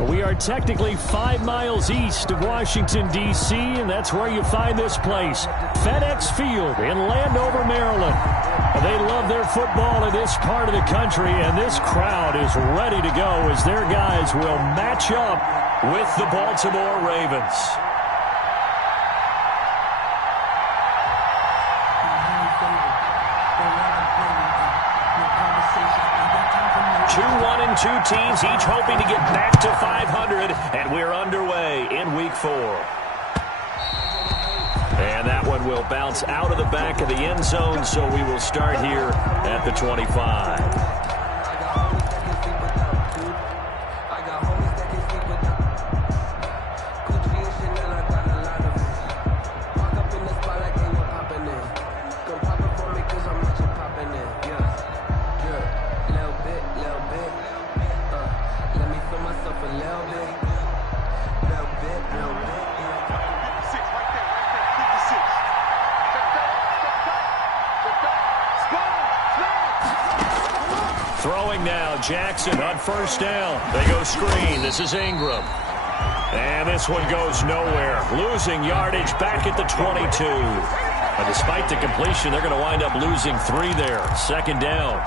We are technically 5 miles east of Washington, D.C., and that's where you find this place, FedEx Field in Landover, Maryland. They love their football in this part of the country, and this crowd is ready to go as their guys will match up with the Baltimore Ravens. Two teams each hoping to get back to 500, and we're underway in Week 4. And that one will bounce out of the back of the end zone, so we will start here at the 25. Throwing now, Jackson on first down. They go screen. This is Ingram. And this one goes nowhere. Losing yardage back at the 22. But despite the completion, they're going to wind up losing 3 there. Second down.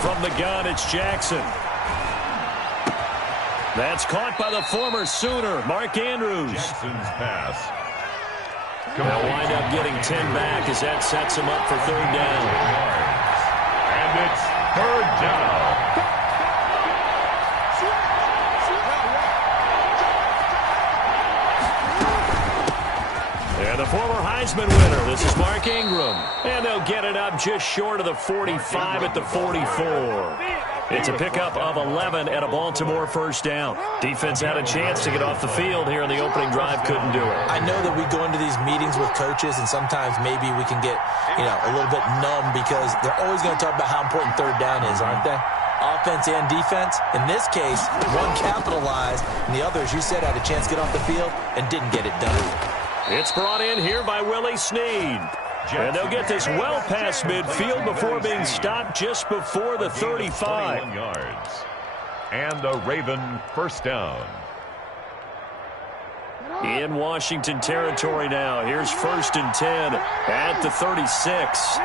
From the gun, it's Jackson. That's caught by the former Sooner, Mark Andrews. Jackson's pass. They'll wind up getting 10 back as that sets them up for third down. And it's third down. And the former Heisman winner, this is Mark Ingram. And they'll get it up just short of the 45 at the 44. It's a pickup of 11 and a Baltimore first down. Defense had a chance to get off the field here in the opening drive, couldn't do it. I know that we go into these meetings with coaches, and sometimes maybe we can get, a little bit numb because they're always going to talk about how important third down is, aren't they? Offense and defense. In this case, one capitalized, and the other, as you said, had a chance to get off the field and didn't get it done. It's brought in here by Willie Snead. And they'll get this well past midfield before being stopped just before the 35. Yards. And a Raven first down. In Washington territory now. Here's first and 10 at the 36.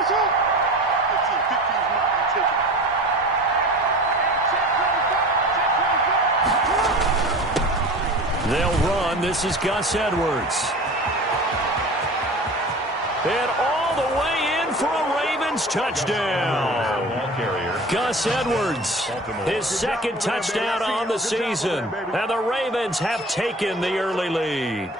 They'll run. This is Gus Edwards. And all the way in for a Ravens touchdown. Gus Edwards, his second touchdown on the season. And the Ravens have taken the early lead.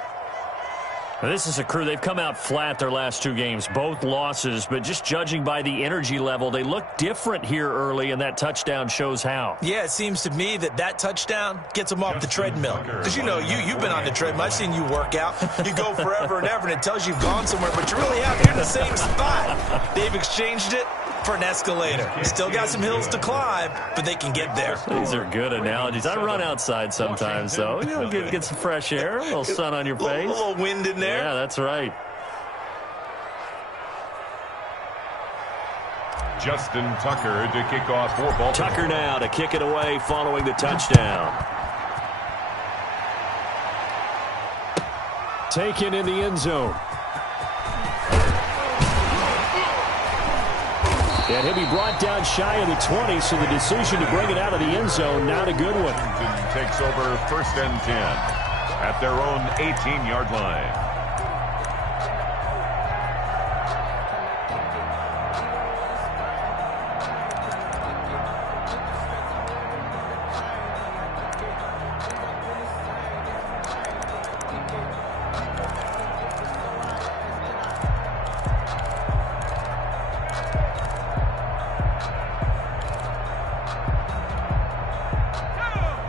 Now, this is a crew, they've come out flat their last 2 games, both losses, but just judging by the energy level, they look different here early, and that touchdown shows how. Yeah, it seems to me that touchdown gets them off the treadmill. Because, you've been on the treadmill. I've seen you work out. You go forever and ever, and it tells you you've gone somewhere, but you really haven't. You're in the same spot. They've exchanged it for an escalator. Still got some hills to climb, but they can get there. These are good analogies. I run outside sometimes, though. Get some fresh air, a little sun on your face. A little wind in there. Yeah, that's right. Justin Tucker to kick off for Baltimore. Tucker now to kick it away following the touchdown. Taken in the end zone. And he'll be brought down shy of the 20, so the decision to bring it out of the end zone, not a good one. Takes over first and 10 at their own 18-yard line.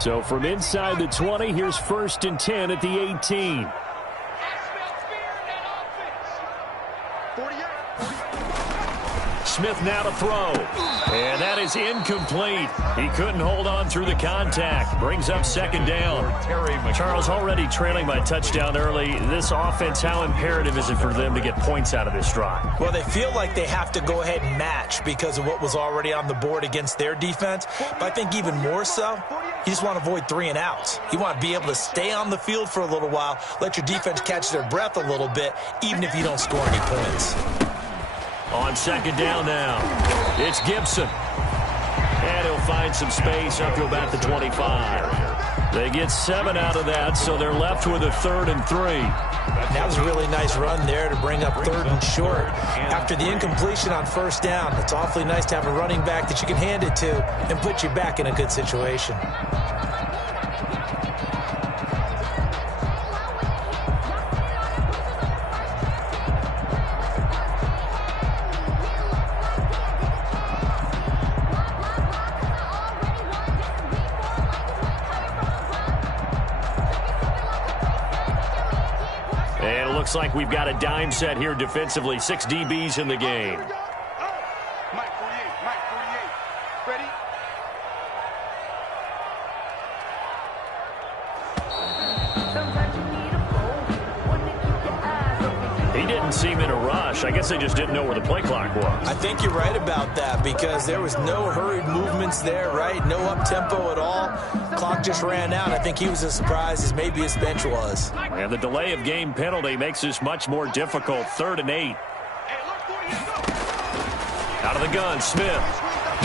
So from inside the 20, here's 1st and 10 at the 18. Smith now to throw. And that is incomplete. He couldn't hold on through the contact. Brings up 2nd down. Charles, already trailing by touchdown early. This offense, how imperative is it for them to get points out of this drive? Well, they feel like they have to go ahead and match because of what was already on the board against their defense. But I think even more so, you just want to avoid 3 and outs. You want to be able to stay on the field for a little while, let your defense catch their breath a little bit, even if you don't score any points. On 2nd down now, it's Gibson. And he'll find some space up to about the 25. They get 7 out of that, so they're left with a 3rd and 3. That was a really nice run there to bring up 3rd and short. After the incompletion on 1st down, it's awfully nice to have a running back that you can hand it to and put you back in a good situation. Looks like we've got a dime set here defensively. 6 DBs in the game. Mike 48. Ready? He didn't seem in a rush. I guess they just didn't know where the play clock was. I think you're right about that because there was no hurried movements there, right? No up-tempo at all. Clock just ran out. I think he was as surprised as maybe his bench was. And the delay of game penalty makes this much more difficult. 3rd and 8. Out of the gun, Smith.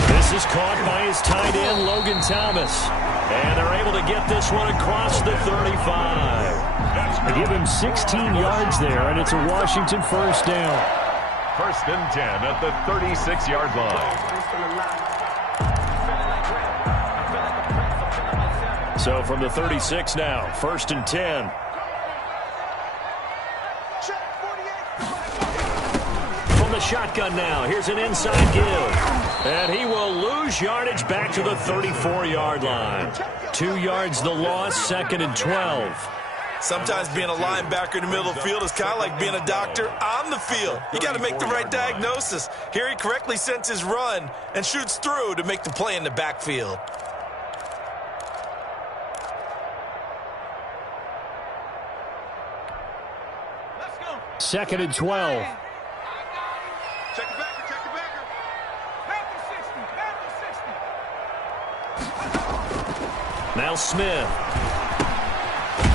This is caught by his tight end, Logan Thomas. And they're able to get this one across the 35. They give him 16 yards there, and it's a Washington 1st down. 1st and 10 at the 36-yard line. So from the 36 now, 1st and 10. From the shotgun now, here's an inside give. And he will lose yardage back to the 34-yard line. 2 yards the loss, 2nd and 12. Sometimes being a linebacker in the middle of the field is kind of like being a doctor on the field. You got to make the right diagnosis. Here he correctly senses run and shoots through to make the play in the backfield. Let's go. 2nd and 12. Check the backer. Panther 60. Now Smith.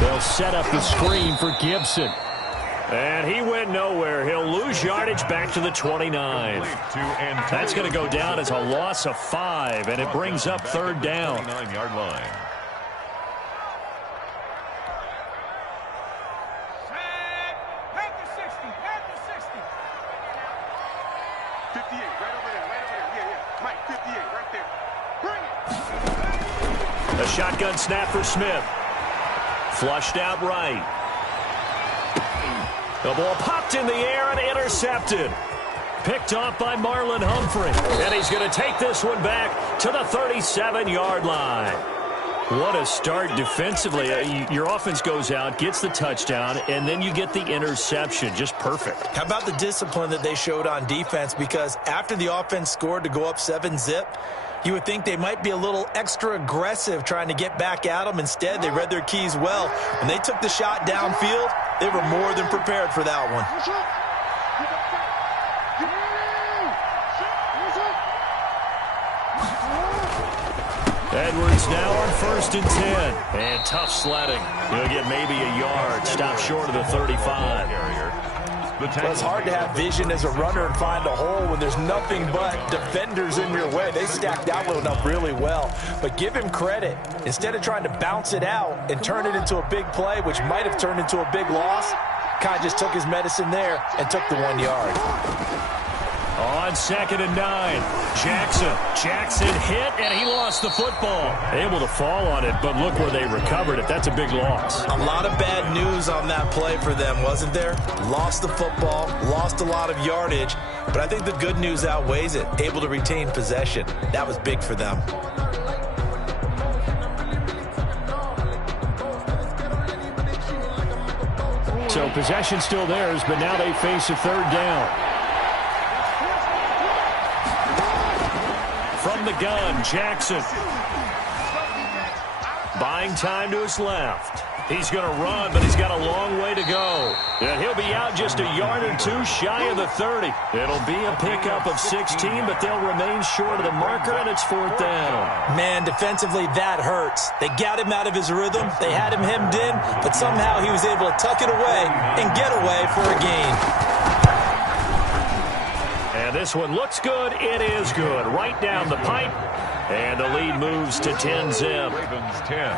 They'll set up the screen for Gibson. And he went nowhere. He'll lose yardage back to the 29. That's going to go down as a loss of 5, and it brings up 3rd down. 29-yard line. Panther 60. 58, right over there. Yeah. Mike, 58, right there. Bring it. A shotgun snap for Smith. Flushed out right. The ball popped in the air and intercepted. Picked off by Marlon Humphrey. And he's going to take this one back to the 37-yard line. What a start defensively. Your offense goes out, gets the touchdown, and then you get the interception. Just perfect. How about the discipline that they showed on defense? Because after the offense scored to go up 7-zip, you would think they might be a little extra aggressive trying to get back at them. Instead, they read their keys well. When they took the shot downfield, they were more than prepared for that one. Edwards now on 1st and 10. And tough sledding. He'll get maybe a yard. Stop short of the 35. Well, it's hard to have vision as a runner and find a hole when there's nothing but defenders in your way. They stacked that one up really well. But give him credit. Instead of trying to bounce it out and turn it into a big play, which might have turned into a big loss, Kai just took his medicine there and took the 1 yard. On 2nd and 9, Jackson hit, and he lost the football. Able to fall on it, but look where they recovered it. That's a big loss. A lot of bad news on that play for them, wasn't there? Lost the football, lost a lot of yardage, but I think the good news outweighs it. Able to retain possession. That was big for them. So possession still theirs, but now they face a third down. From the gun, Jackson. Buying time to his left. He's going to run, but he's got a long way to go. And he'll be out just a yard or two shy of the 30. It'll be a pickup of 16, but they'll remain short of the marker, and it's fourth down. Man, defensively, that hurts. They got him out of his rhythm. They had him hemmed in, but somehow he was able to tuck it away and get away for a gain. And this one looks good. It is good. Right down the pipe. And the lead moves to 10-zip.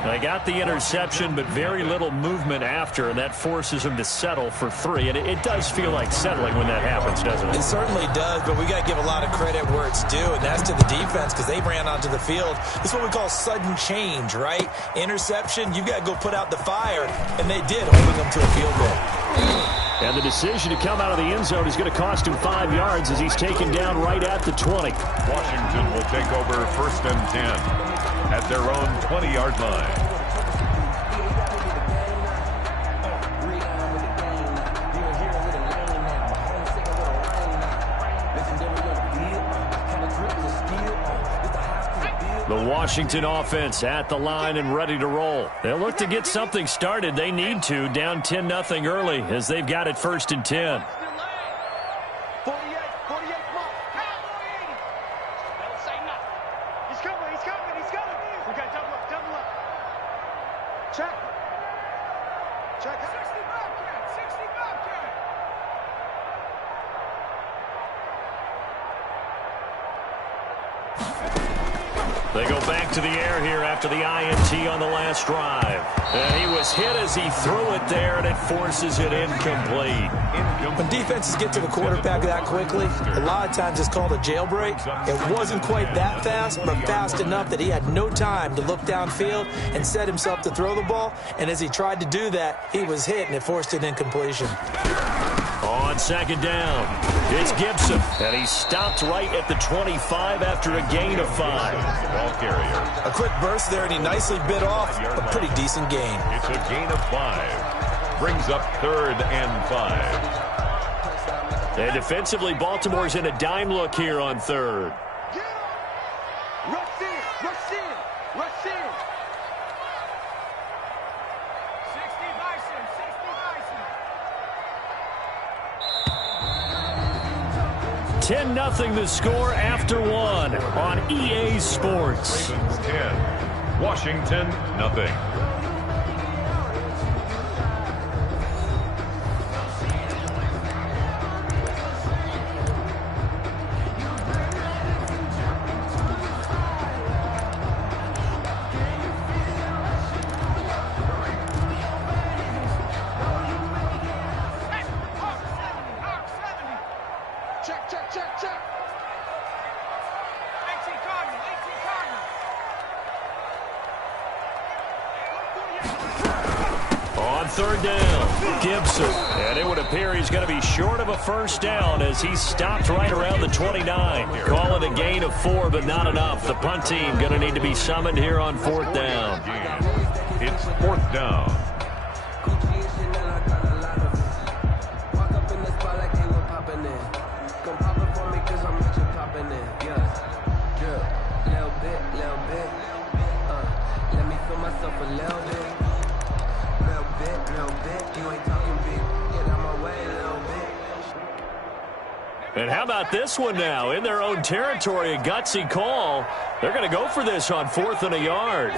They got the interception, but very little movement after, and that forces them to settle for 3. And it does feel like settling when that happens, doesn't it? It certainly does, but we got to give a lot of credit where it's due, and that's to the defense because they ran onto the field. This is what we call sudden change, right? Interception, you've got to go put out the fire, and they did, holding them to a field goal. And the decision to come out of the end zone is going to cost him 5 yards as he's taken down right at the 20. Washington will take over first and 10 at their own 20-yard line. The Washington offense at the line and ready to roll. They'll look to get something started. They need to, down 10-0 early as they've got it first and 10. 48, mark. Don't say nothing. He's coming. We got double up. Check. 60 Bobcat. They go back to the air here after the INT on the last drive. And he was hit as he threw it there, and it forces it incomplete. When defenses get to the quarterback that quickly, a lot of times it's called a jailbreak. It wasn't quite that fast, but fast enough that he had no time to look downfield and set himself to throw the ball. And as he tried to do that, he was hit, and it forced an incompletion. On second down, it's Gibson, and he stopped right at the 25 after a gain of 5. Ball carrier. A quick burst there, and he nicely bit off a pretty decent gain. It's a gain of 5. Brings up third and 5. And defensively, Baltimore's in a dime look here on third. Rush in. 60 Bison. 10-0 the score after 1 on EA Sports. Ravens 10, Washington nothing. Check. 18 Cardinal. On third down, Gibson. And it would appear he's going to be short of a first down as he stopped right around the 29. Call it a gain of 4, but not enough. The punt team going to need to be summoned here on fourth down. It's fourth down. And how about this one now? In their own territory, a gutsy call. They're going to go for this on 4th and a yard.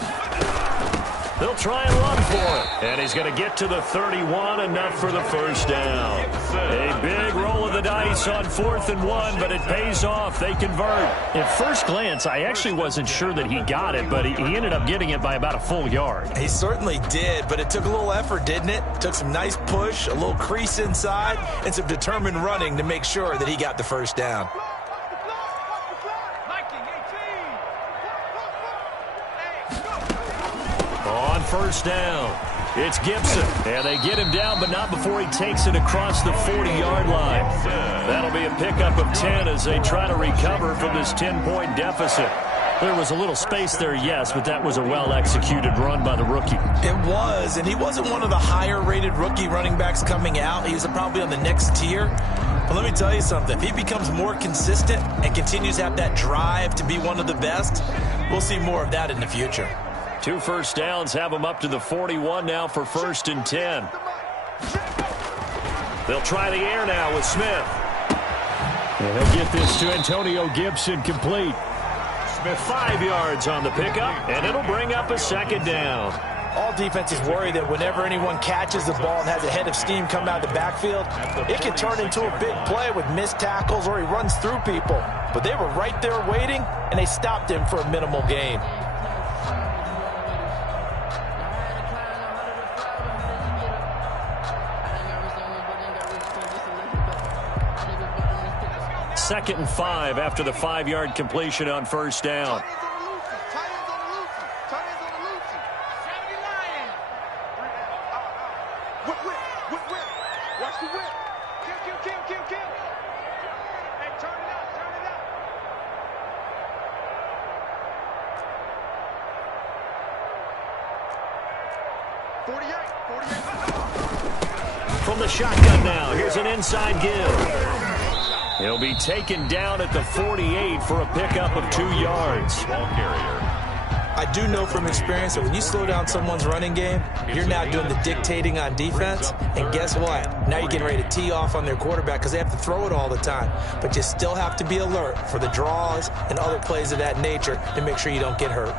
They'll try and run for it. And he's going to get to the 31, enough for the first down. A big roll of the dice on 4th and 1, but it pays off. They convert. At first glance, I actually wasn't sure that he got it, but he ended up getting it by about a full yard. He certainly did, but it took a little effort, didn't it? Took some nice push, a little crease inside, and some determined running to make sure that he got the first down. On first down, it's Gibson. And they get him down, but not before he takes it across the 40-yard line. That'll be a pickup of 10 as they try to recover from this 10-point deficit. There was a little space there, yes, but that was a well-executed run by the rookie. It was, and he wasn't one of the higher-rated rookie running backs coming out. He was probably on the next tier. But let me tell you something. If he becomes more consistent and continues to have that drive to be one of the best, we'll see more of that in the future. 2 first downs have him up to the 41 now for 1st and 10. They'll try the air now with Smith. And he'll get this to Antonio Gibson complete. Smith 5 yards on the pickup, and it'll bring up a 2nd down. All defenses worry that whenever anyone catches the ball and has a head of steam come out of the backfield, it can turn into a big play with missed tackles or he runs through people. But they were right there waiting, and they stopped him for a minimal gain. Second and 5 after the 5-yard completion on 1st down. From the shotgun now, here's an inside give. He'll be taken down at the 48 for a pickup of 2 yards. Ball carrier. I do know from experience that when you slow down someone's running game, you're now doing the dictating on defense. And guess what? Now you're getting ready to tee off on their quarterback because they have to throw it all the time. But you still have to be alert for the draws and other plays of that nature to make sure you don't get hurt.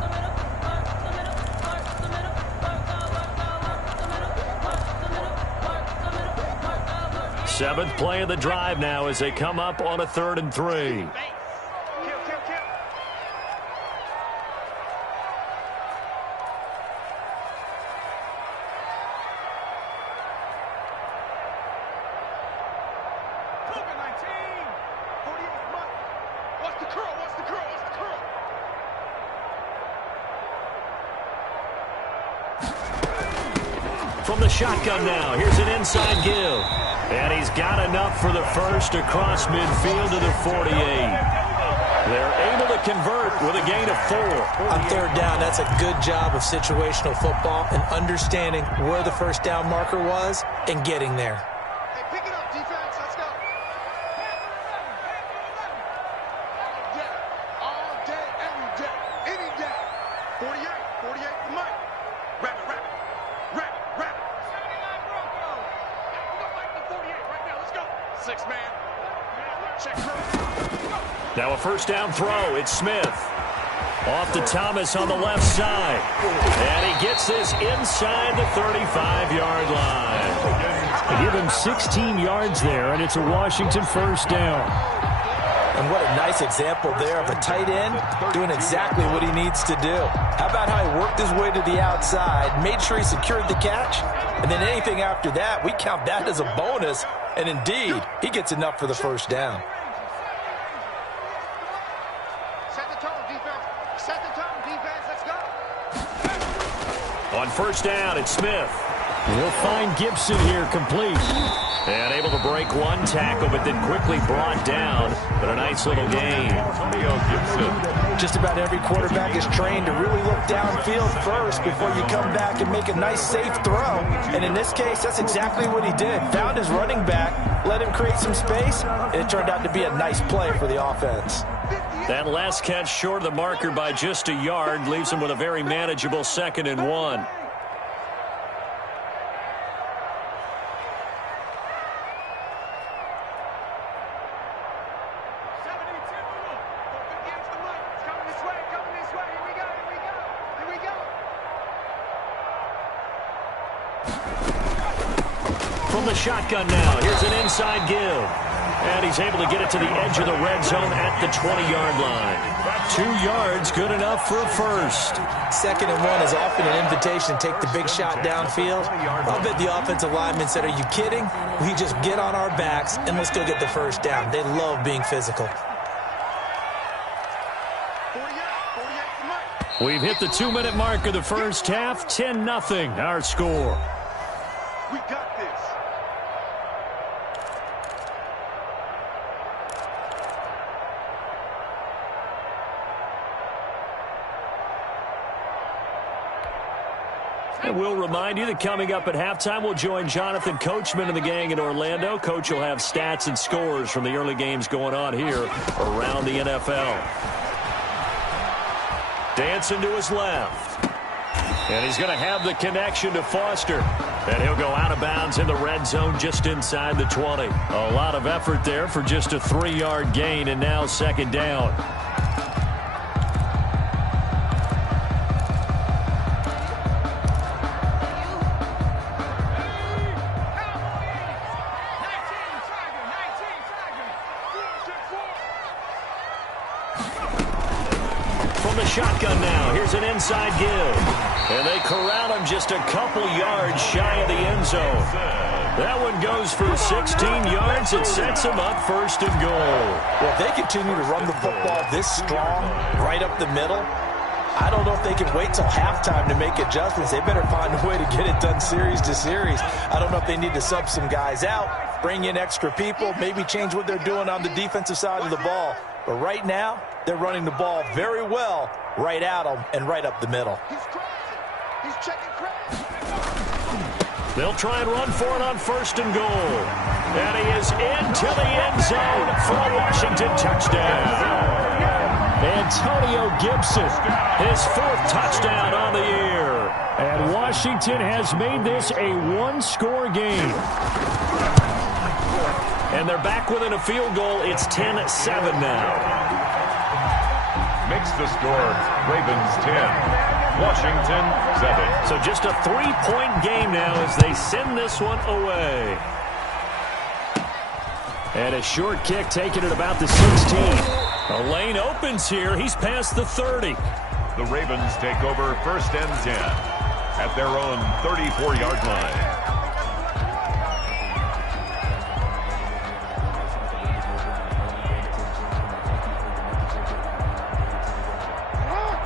Seventh play of the drive now as they come up on a 3rd and 3. From the shotgun now, here's an inside give. And he's got enough for the first across midfield to the 48. They're able to convert with a gain of 4. On 3rd down, that's a good job of situational football and understanding where the first down marker was and getting there. Hey, pick it up, defense. Let's go. All day, every day, any day. 48 for Mike. Wrap it. 6-man. Check. Now a first down throw. It's Smith. Off to Thomas on the left side. And he gets this inside the 35-yard line. They give him 16 yards there, and it's a Washington first down. And what a nice example there of a tight end doing exactly what he needs to do. How about how he worked his way to the outside, made sure he secured the catch, and then anything after that, we count that as a bonus. And indeed, he gets enough for the first down. Set the tone, defense. Set the tone, defense. Let's go. On first down, it's Smith. He'll find Gibson here complete. And able to break one tackle, but then quickly brought down. But a nice little gain. Antonio Gibson. Just about every quarterback is trained to really look downfield first before you come back and make a nice, safe throw. And in this case, that's exactly what he did. Found his running back, let him create some space, and it turned out to be a nice play for the offense. That last catch short of the marker by just a yard leaves him with a very manageable 2nd and 1. From the shotgun now, here's an inside give. And he's able to get it to the edge of the red zone at the 20-yard line. 2 yards, good enough for a first. 2nd and 1 is often an invitation to take the big shot downfield. I'll bet the offensive lineman said, "Are you kidding? We just get on our backs and let's go get the first down." They love being physical. We've hit the 2-minute mark of the first half. 10-0 our score. We got this. And we'll remind you that coming up at halftime, we'll join Jonathan Coachman and the gang in Orlando. Coach will have stats and scores from the early games going on here around the NFL. Dancing to his left. And he's going to have the connection to Foster. And he'll go out of bounds in the red zone just inside the 20. A lot of effort there for just a 3-yard gain, and now second down. Shotgun now. Here's an inside give. And they corral him just a couple yards shy of the end zone. That one goes for 16 yards. It sets him up first and goal. Well, if they continue to run the football this strong, right up the middle, I don't know if they can wait till halftime to make adjustments. They better find a way to get it done series to series. I don't know if they need to sub some guys out, bring in extra people, maybe change what they're doing on the defensive side of the ball. But right now, they're running the ball very well right at them and right up the middle. He's checking crash. They'll try and run for it on first and goal. And he is into the end zone for a Washington touchdown. Antonio Gibson, his 4th touchdown on the year. And Washington has made this a one-score game. And they're back within a field goal. It's 10-7 now. Makes the score Ravens 10, Washington 7. So just a 3-point game now as they send this one away. And a short kick taken at about the 16. A lane opens here. He's past the 30. The Ravens take over first and 10 at their own 34-yard line.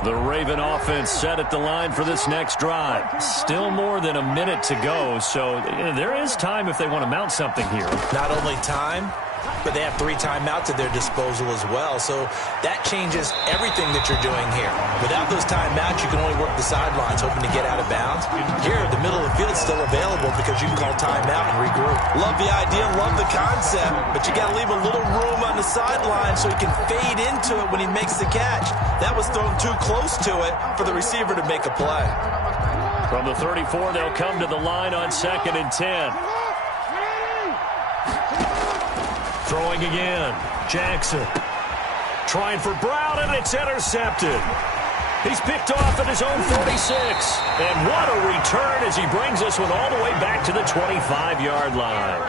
The Raven offense set at the line for this next drive. Still more than a minute to go, so there is time if they want to mount something here. Not only time, but they have 3 timeouts at their disposal as well, so that changes everything that you're doing here. Without those timeouts, you can only work the sidelines, hoping to get out of bounds. Here, the middle of the field is still available because you can call timeout and regroup. Love the idea, love the concept, but you got to leave a little room on the sideline so he can fade into it when he makes the catch. That was thrown too close to it for the receiver to make a play. From the 34, they'll come to the line on 2nd and 10. Throwing again. Jackson. Trying for Brown, and it's intercepted. He's picked off at his own 46. And what a return as he brings this one all the way back to the 25-yard line.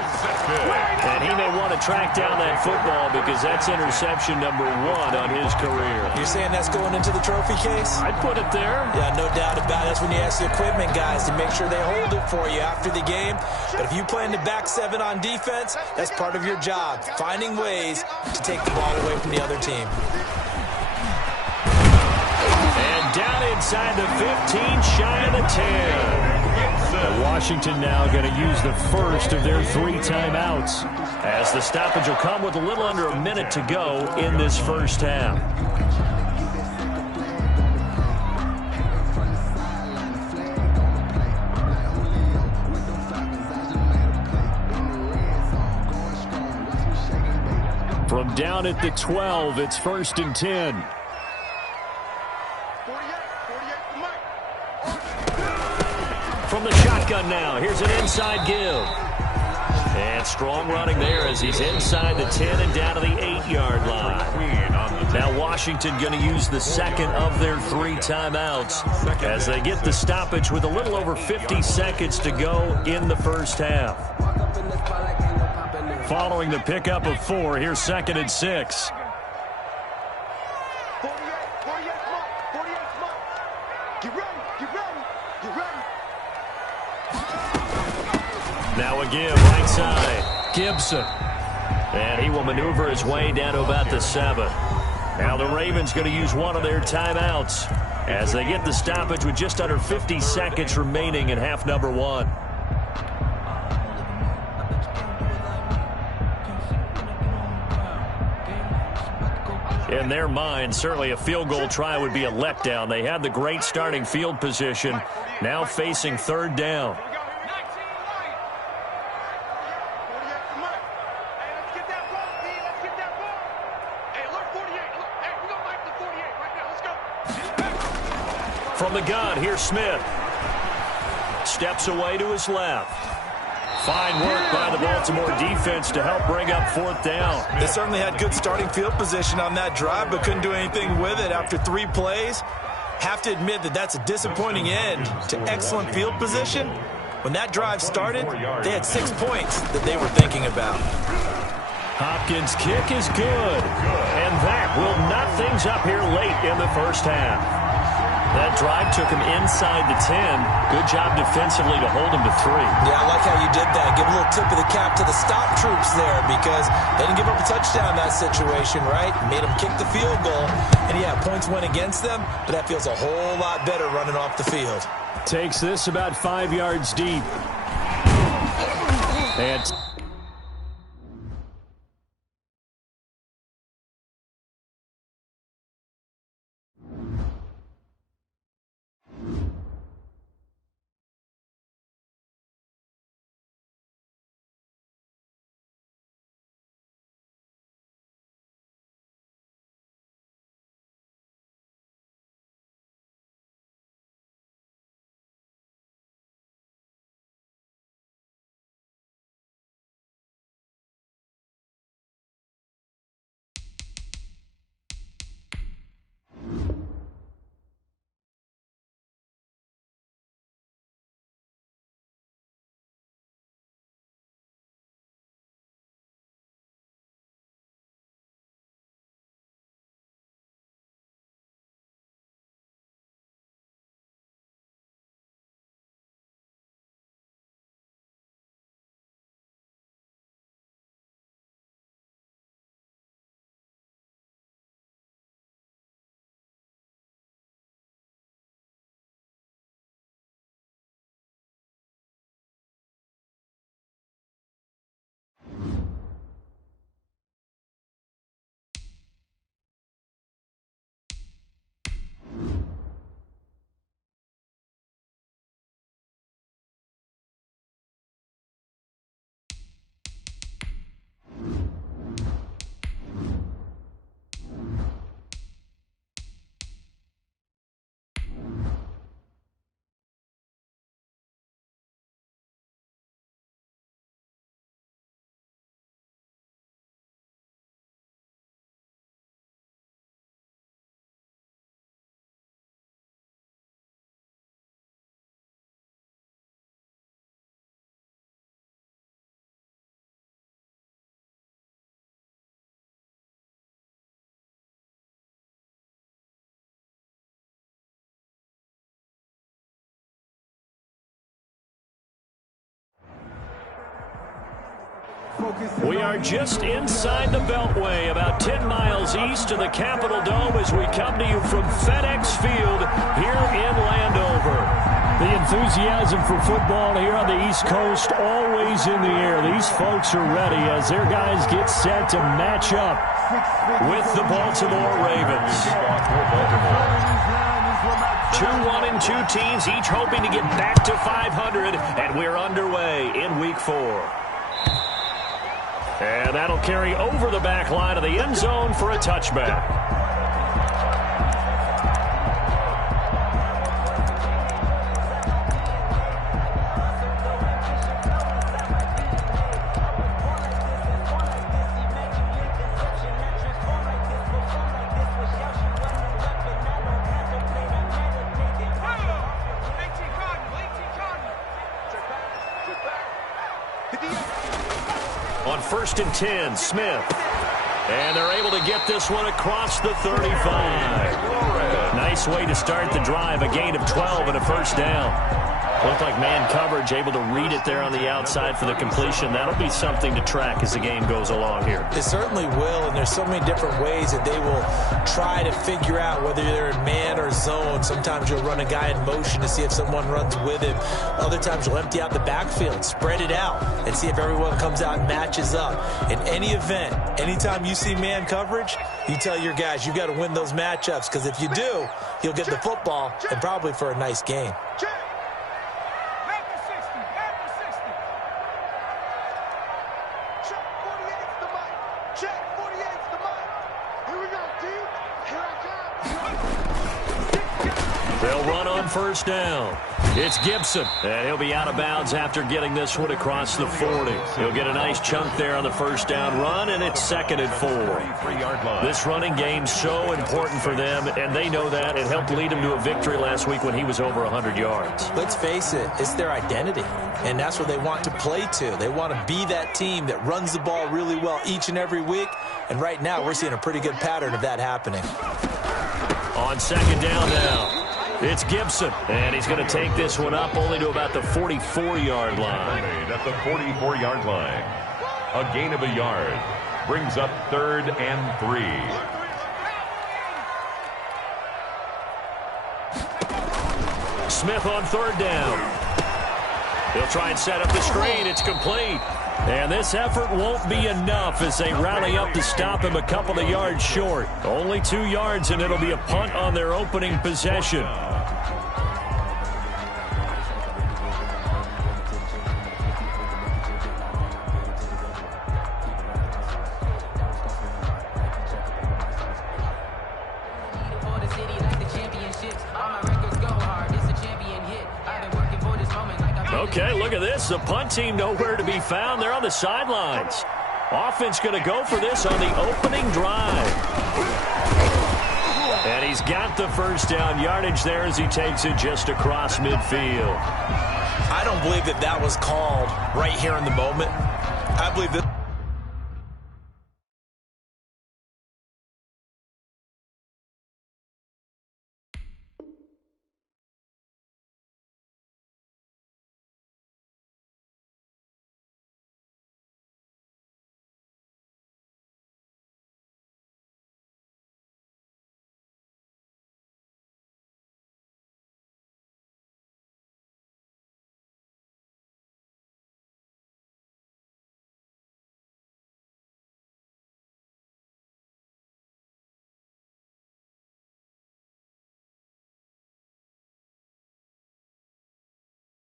And he may want to track down that football because that's interception number 1 on his career. You're saying that's going into the trophy case? I'd put it there. Yeah, no doubt about it. That's when you ask the equipment guys to make sure they hold it for you after the game. But if you play in the back 7 on defense, that's part of your job, finding ways to take the ball away from the other team. And down inside the 15, shy of the 10. And Washington now going to use the first of their 3 timeouts, as the stoppage will come with a little under a minute to go in this first half. From down at the 12, it's 1st and 10. From the shotgun now, here's an inside give. And strong running there as he's inside the 10 and down to the 8-yard line. Now Washington going to use the 2nd of their 3 timeouts as they get the stoppage with a little over 50 seconds to go in the first half. Following the pickup of 4, here's 2nd and 6. Now a give, right side. Gibson. And he will maneuver his way down to about the 7. Now the Ravens going to use one of their timeouts as they get the stoppage with just under 50 seconds remaining in half number 1. In their mind, certainly a field goal try would be a letdown. They had the great starting field position, now facing third down. From the gun, here's Smith. Steps away to his left. Fine work by the Baltimore defense to help bring up fourth down. They certainly had good starting field position on that drive, but couldn't do anything with it after 3 plays. Have to admit that that's a disappointing end to excellent field position. When that drive started, they had 6 points that they were thinking about. Hopkins' kick is good, and that will knot things up here late in the first half. That drive took him inside the 10. Good job defensively to hold him to 3. Yeah, I like how you did that. Give a little tip of the cap to the stop troops there because they didn't give up a touchdown in that situation, right? Made them kick the field goal. And, yeah, points went against them, but that feels a whole lot better running off the field. Takes this about 5 yards deep. And we are just inside the Beltway, about 10 miles east of the Capitol Dome as we come to you from FedEx Field here in Landover. the enthusiasm for football here on the East Coast always in the air. These folks are ready as their guys get set to match up with the Baltimore Ravens. 2-1-2 teams, each hoping to get back to 500, and we're underway in Week 4. And that'll carry over the back line of the end zone for a touchback. On 1st and 10, Smith. And they're able to get this one across the 35. Nice way to start the drive, a gain of 12 and a first down. Looked like man coverage, able to read it there on the outside for the completion. That'll be something to track as the game goes along here. It certainly will, and there's so many different ways that they will try to figure out whether they're in man or zone. Sometimes you'll run a guy in motion to see if someone runs with him. Other times you'll empty out the backfield, spread it out, and see if everyone comes out and matches up. In any event, anytime you see man coverage, you tell your guys you've got to win those matchups, because if you do, you'll get the football and probably for a nice game. They'll run on first down. It's Gibson, and he'll be out of bounds after getting this one across the 40. He'll get a nice chunk there on the first down run, and it's 2nd and 4. This running game's so important for them, and they know that. It helped lead him to a victory last week when he was over 100 yards. Let's face it, it's their identity, and that's what they want to play to. They want to be that team that runs the ball really well each and every week, and right now we're seeing a pretty good pattern of that happening. On 2nd down now. It's Gibson, and he's going to take this one up only to about the 44-yard line. At the 44-yard line. A gain of a yard. Brings up 3rd and 3. Smith on 3rd down. He'll try and set up the screen. It's complete. And this effort won't be enough as they rally up to stop him a couple of yards short. Only 2 yards, and it'll be a punt on their opening possession. Okay, look at this. The punt team nowhere to be found. They're on the sidelines. Offense going to go for this on the opening drive. And he's got the first down yardage there as he takes it just across midfield. I don't believe that that was called right here in the moment. I believe that.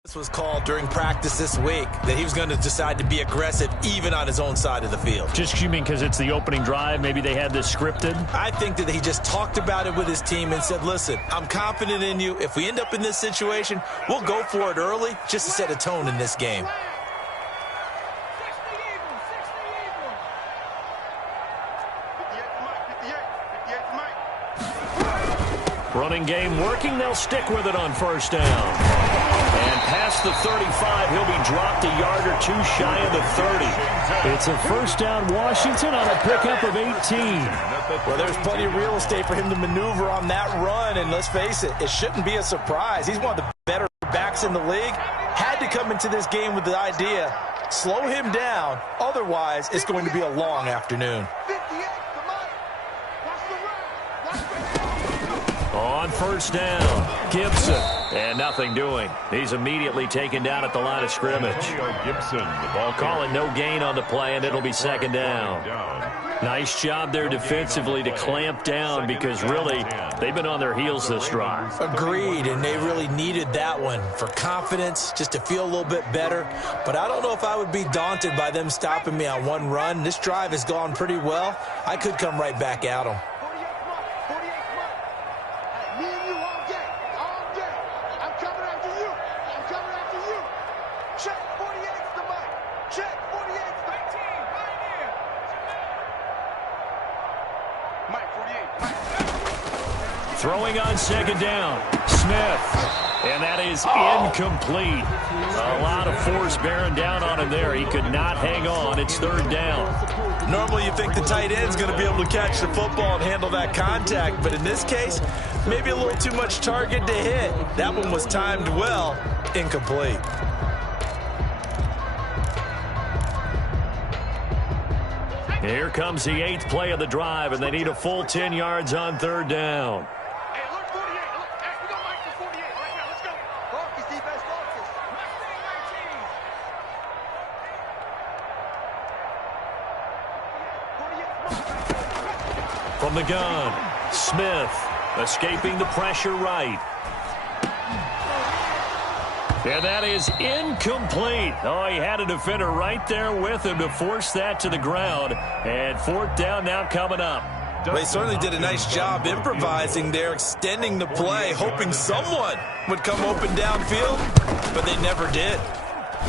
This was called during practice this week, that he was going to decide to be aggressive even on his own side of the field. Just, you mean because it's the opening drive? Maybe they had this scripted? I think that he just talked about it with his team and said, listen, I'm confident in you. If we end up in this situation, we'll go for it early just to set a tone in this game. Running game working. They'll stick with it on first down. And past the 35, he'll be dropped a yard or two shy of the 30. It's a first down Washington on a pickup of 18. Well, there's plenty of real estate for him to maneuver on that run, and let's face it, it shouldn't be a surprise. He's one of the better backs in the league. Had to come into this game with the idea, slow him down, otherwise it's going to be a long afternoon. On first down, Gibson, and nothing doing. He's immediately taken down at the line of scrimmage. Gibson, the ball calling no gain on the play, and it'll be 2nd down. Nice job there defensively to clamp down, because really they've been on their heels this drive. Agreed, and they really needed that one for confidence, just to feel a little bit better. But I don't know if I would be daunted by them stopping me on one run. This drive has gone pretty well. I could come right back at them. Throwing on 2nd down, Smith. And that is incomplete. A lot of force bearing down on him there. He could not hang on. It's third down. Normally you think the tight end's going to be able to catch the football and handle that contact, but in this case, maybe a little too much target to hit. That one was timed well, incomplete. Here comes the 8th play of the drive, and they need a full 10 yards on third down. Hey, look, 48. Look, hey, we got Mike for 48 right now. Let's go. Focus, defense, focus. From the gun, Smith escaping the pressure right. And that is incomplete. Oh, he had a defender right there with him to force that to the ground. And fourth down now coming up. Well, he certainly did a nice job improvising there, extending the play, hoping someone would come open downfield, but they never did.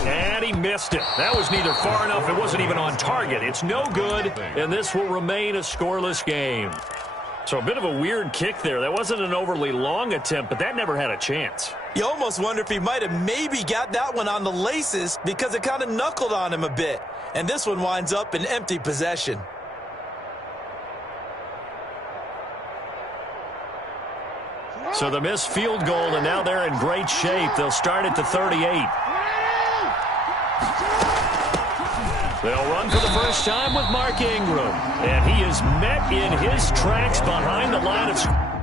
And he missed it. That was neither far enough. It wasn't even on target. It's no good, and this will remain a scoreless game. So a bit of a weird kick there. That wasn't an overly long attempt, but that never had a chance. You almost wonder if he might have maybe got that one on the laces because it kind of knuckled on him a bit. And this one winds up in empty possession. So the missed field goal, and now they're in great shape. They'll start at the 38. They'll run for the first time with Mark Ingram. And he is met in his tracks behind the line of scrimmage.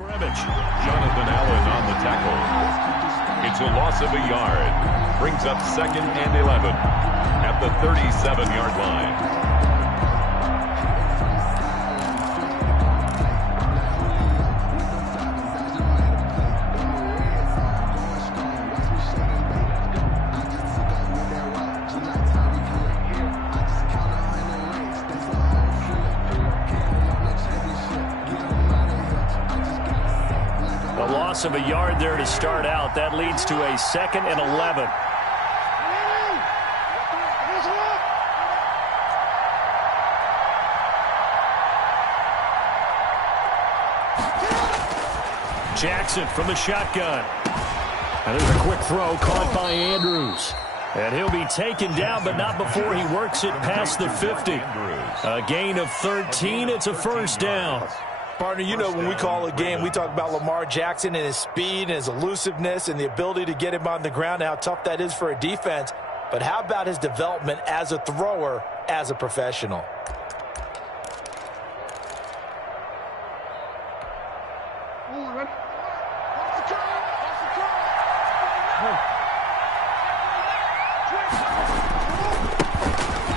Jonathan Allen on the tackle. It's a loss of a yard. Brings up 2nd and 11 at the 37-yard line. Loss of a yard there to start out. That leads to a 2nd and 11. Jackson from the shotgun. And there's a quick throw caught by Andrews. And he'll be taken down, but not before he works it past the 50. A gain of 13. It's a first down. Partner, you know when we call a game, we talk about Lamar Jackson and his speed and his elusiveness and the ability to get him on the ground and how tough that is for a defense. But how about his development as a thrower, as a professional?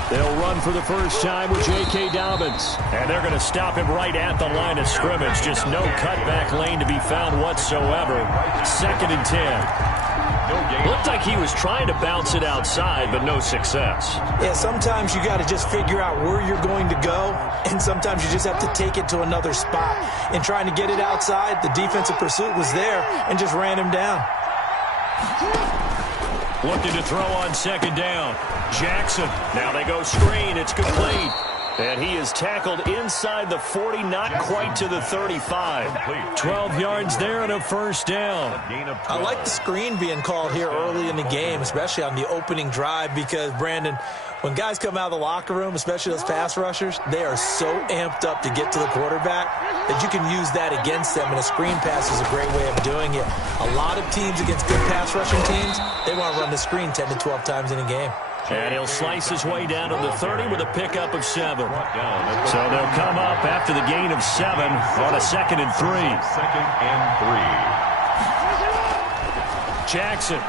They'll run for the first time with J.K. Dobbins. And they're going to stop him right at the line of scrimmage. Just no cutback lane to be found whatsoever. 2nd and 10. Looked like he was trying to bounce it outside, but no success. Yeah, sometimes you got to just figure out where you're going to go, and sometimes you just have to take it to another spot. In trying to get it outside, the defensive pursuit was there and just ran him down. Looking to throw on 2nd down. Jackson. Now they go screen. It's complete. And he is tackled inside the 40, not quite to the 35. 12 yards there and a first down. I like the screen being called here early in the game, especially on the opening drive, because, Brandon, when guys come out of the locker room, especially those pass rushers, they are so amped up to get to the quarterback that you can use that against them, and a screen pass is a great way of doing it. A lot of teams against good pass rushing teams, they want to run the screen 10 to 12 times in a game. And he'll slice his way down to the 30 with a pickup of 7. So they'll come up after the gain of 7 on a 2nd and 3. 2nd and 3. Jackson.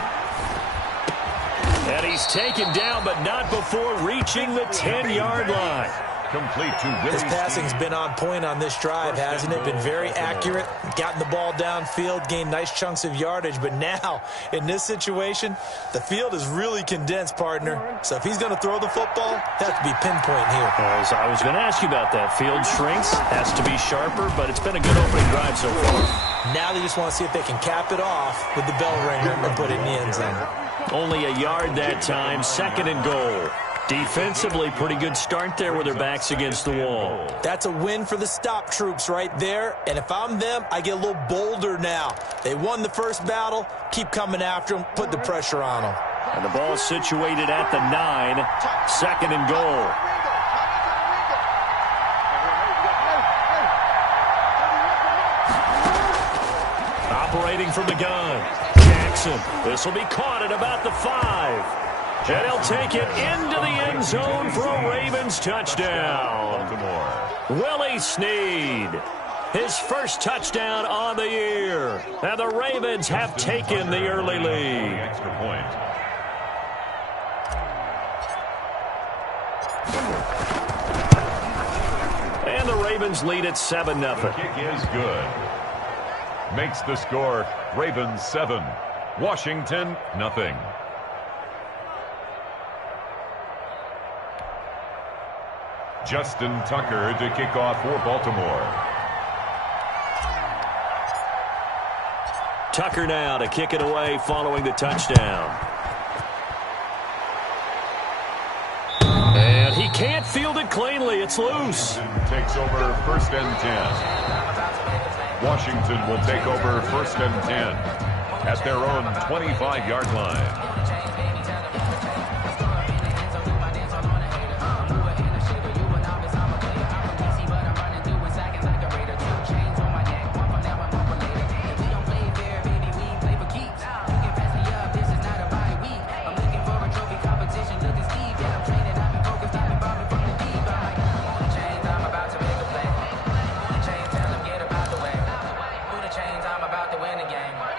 And he's taken down, but not before reaching the 10-yard line. Complete to Willie. His passing's been on point on this drive, hasn't it? Been very accurate, gotten the ball downfield, gained nice chunks of yardage. But now, in this situation, the field is really condensed, partner. So if he's going to throw the football, it has to be pinpoint here. As I was going to ask you about that. Field shrinks, has to be sharper, but it's been a good opening drive so far. Now they just want to see if they can cap it off with the bell ringer and put it in the end zone. Only a yard that time, 2nd and goal. Defensively, pretty good start there with their backs against the wall. That's a win for the stop troops right there. And if I'm them, I get a little bolder now. They won the first battle. Keep coming after them. Put the pressure on them. And the ball situated at the 9. 2nd and goal. Operating from the gun. Jackson. This will be caught at about the 5. And he'll take it into the end zone for a Ravens touchdown. Willie Snead, his first touchdown on the year. And the Ravens have taken the early lead. Extra point. And the Ravens lead at 7-0. Kick is good. Makes the score Ravens 7, Washington nothing. Justin Tucker to kick off for Baltimore. Tucker now to kick it away following the touchdown. And he can't field it cleanly. It's loose. Takes over 1st and 10. Washington will take over 1st and 10 at their own 25-yard line.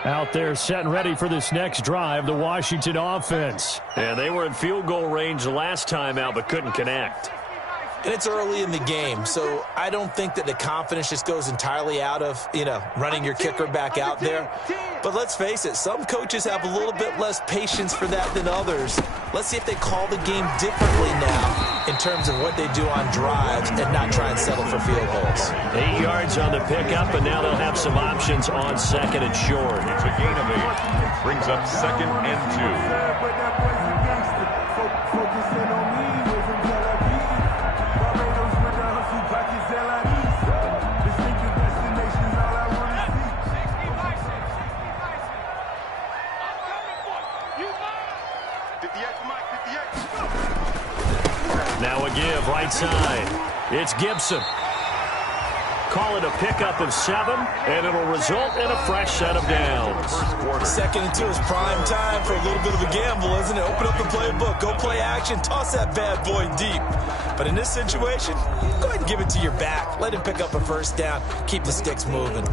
Out there set and ready for this next drive, the Washington offense. And they were in field goal range the last time out, but couldn't connect. And it's early in the game, so I don't think that the confidence just goes entirely out of, running your kicker back out there. But let's face it, some coaches have a little bit less patience for that than others. Let's see if they call the game differently now in terms of what they do on drives and not try and settle for field goals. 8 yards on the pickup, and now they'll have some options on 2nd and short. It's a gain of 8. Brings up 2nd and 2. Now a give, right side. It's Gibson. Call it a pickup of 7, and it'll result in a fresh set of downs. 2nd and 2 is prime time for a little bit of a gamble, isn't it? Open up the playbook, go play action, toss that bad boy deep. But in this situation, go ahead and give it to your back. Let him pick up a first down. Keep the sticks moving.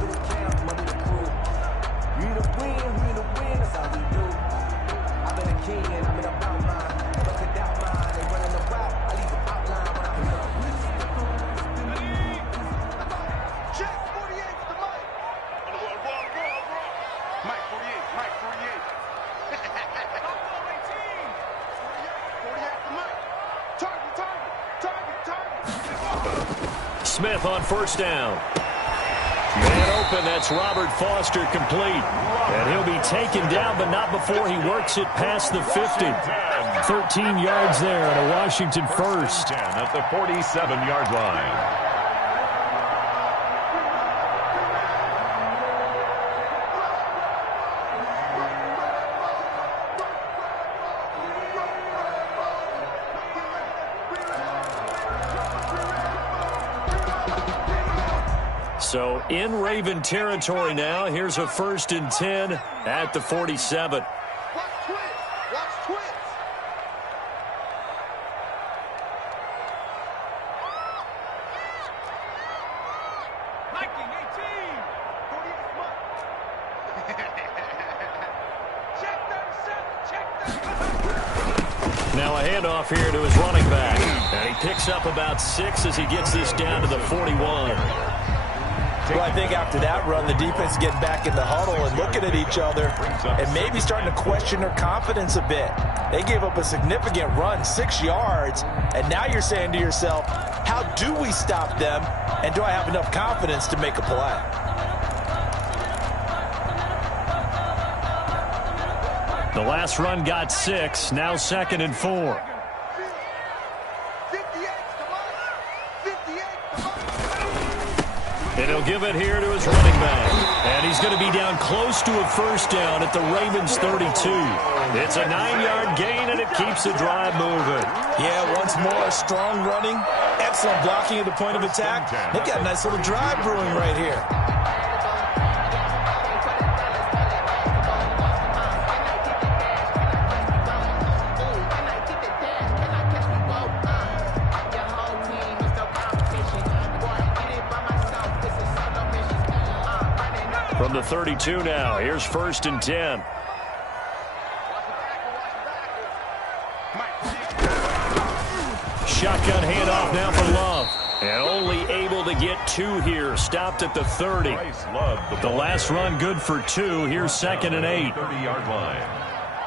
Smith on 1st down. And and that's Robert Foster complete. And he'll be taken down, but not before he works it past the 50. 13 yards there and a Washington first. 10 at the 47-yard line. So in Raven territory now. Here's a 1st and 10 at the 47. Now a handoff here to his running back. And he picks up about 6 as he gets this down to the 41. Well, I think after that run, the defense getting back in the huddle and looking at each other and maybe starting to question their confidence a bit. They gave up a significant run, 6 yards, and now you're saying to yourself, how do we stop them, and do I have enough confidence to make a play? The last run got 6, now 2nd and 4. And he'll give it here to his running back. And he's going to be down close to a 1st down at the Ravens 32. It's a 9-yard gain, and it keeps the drive moving. Yeah, once more, strong running, excellent blocking at the point of attack. They've got a nice little drive brewing right here. From the 32 now, here's 1st and 10. Shotgun handoff now for Love. And only able to get 2 here. Stopped at the 30. The last run good for 2. Here's 2nd and 8. 30-yard line.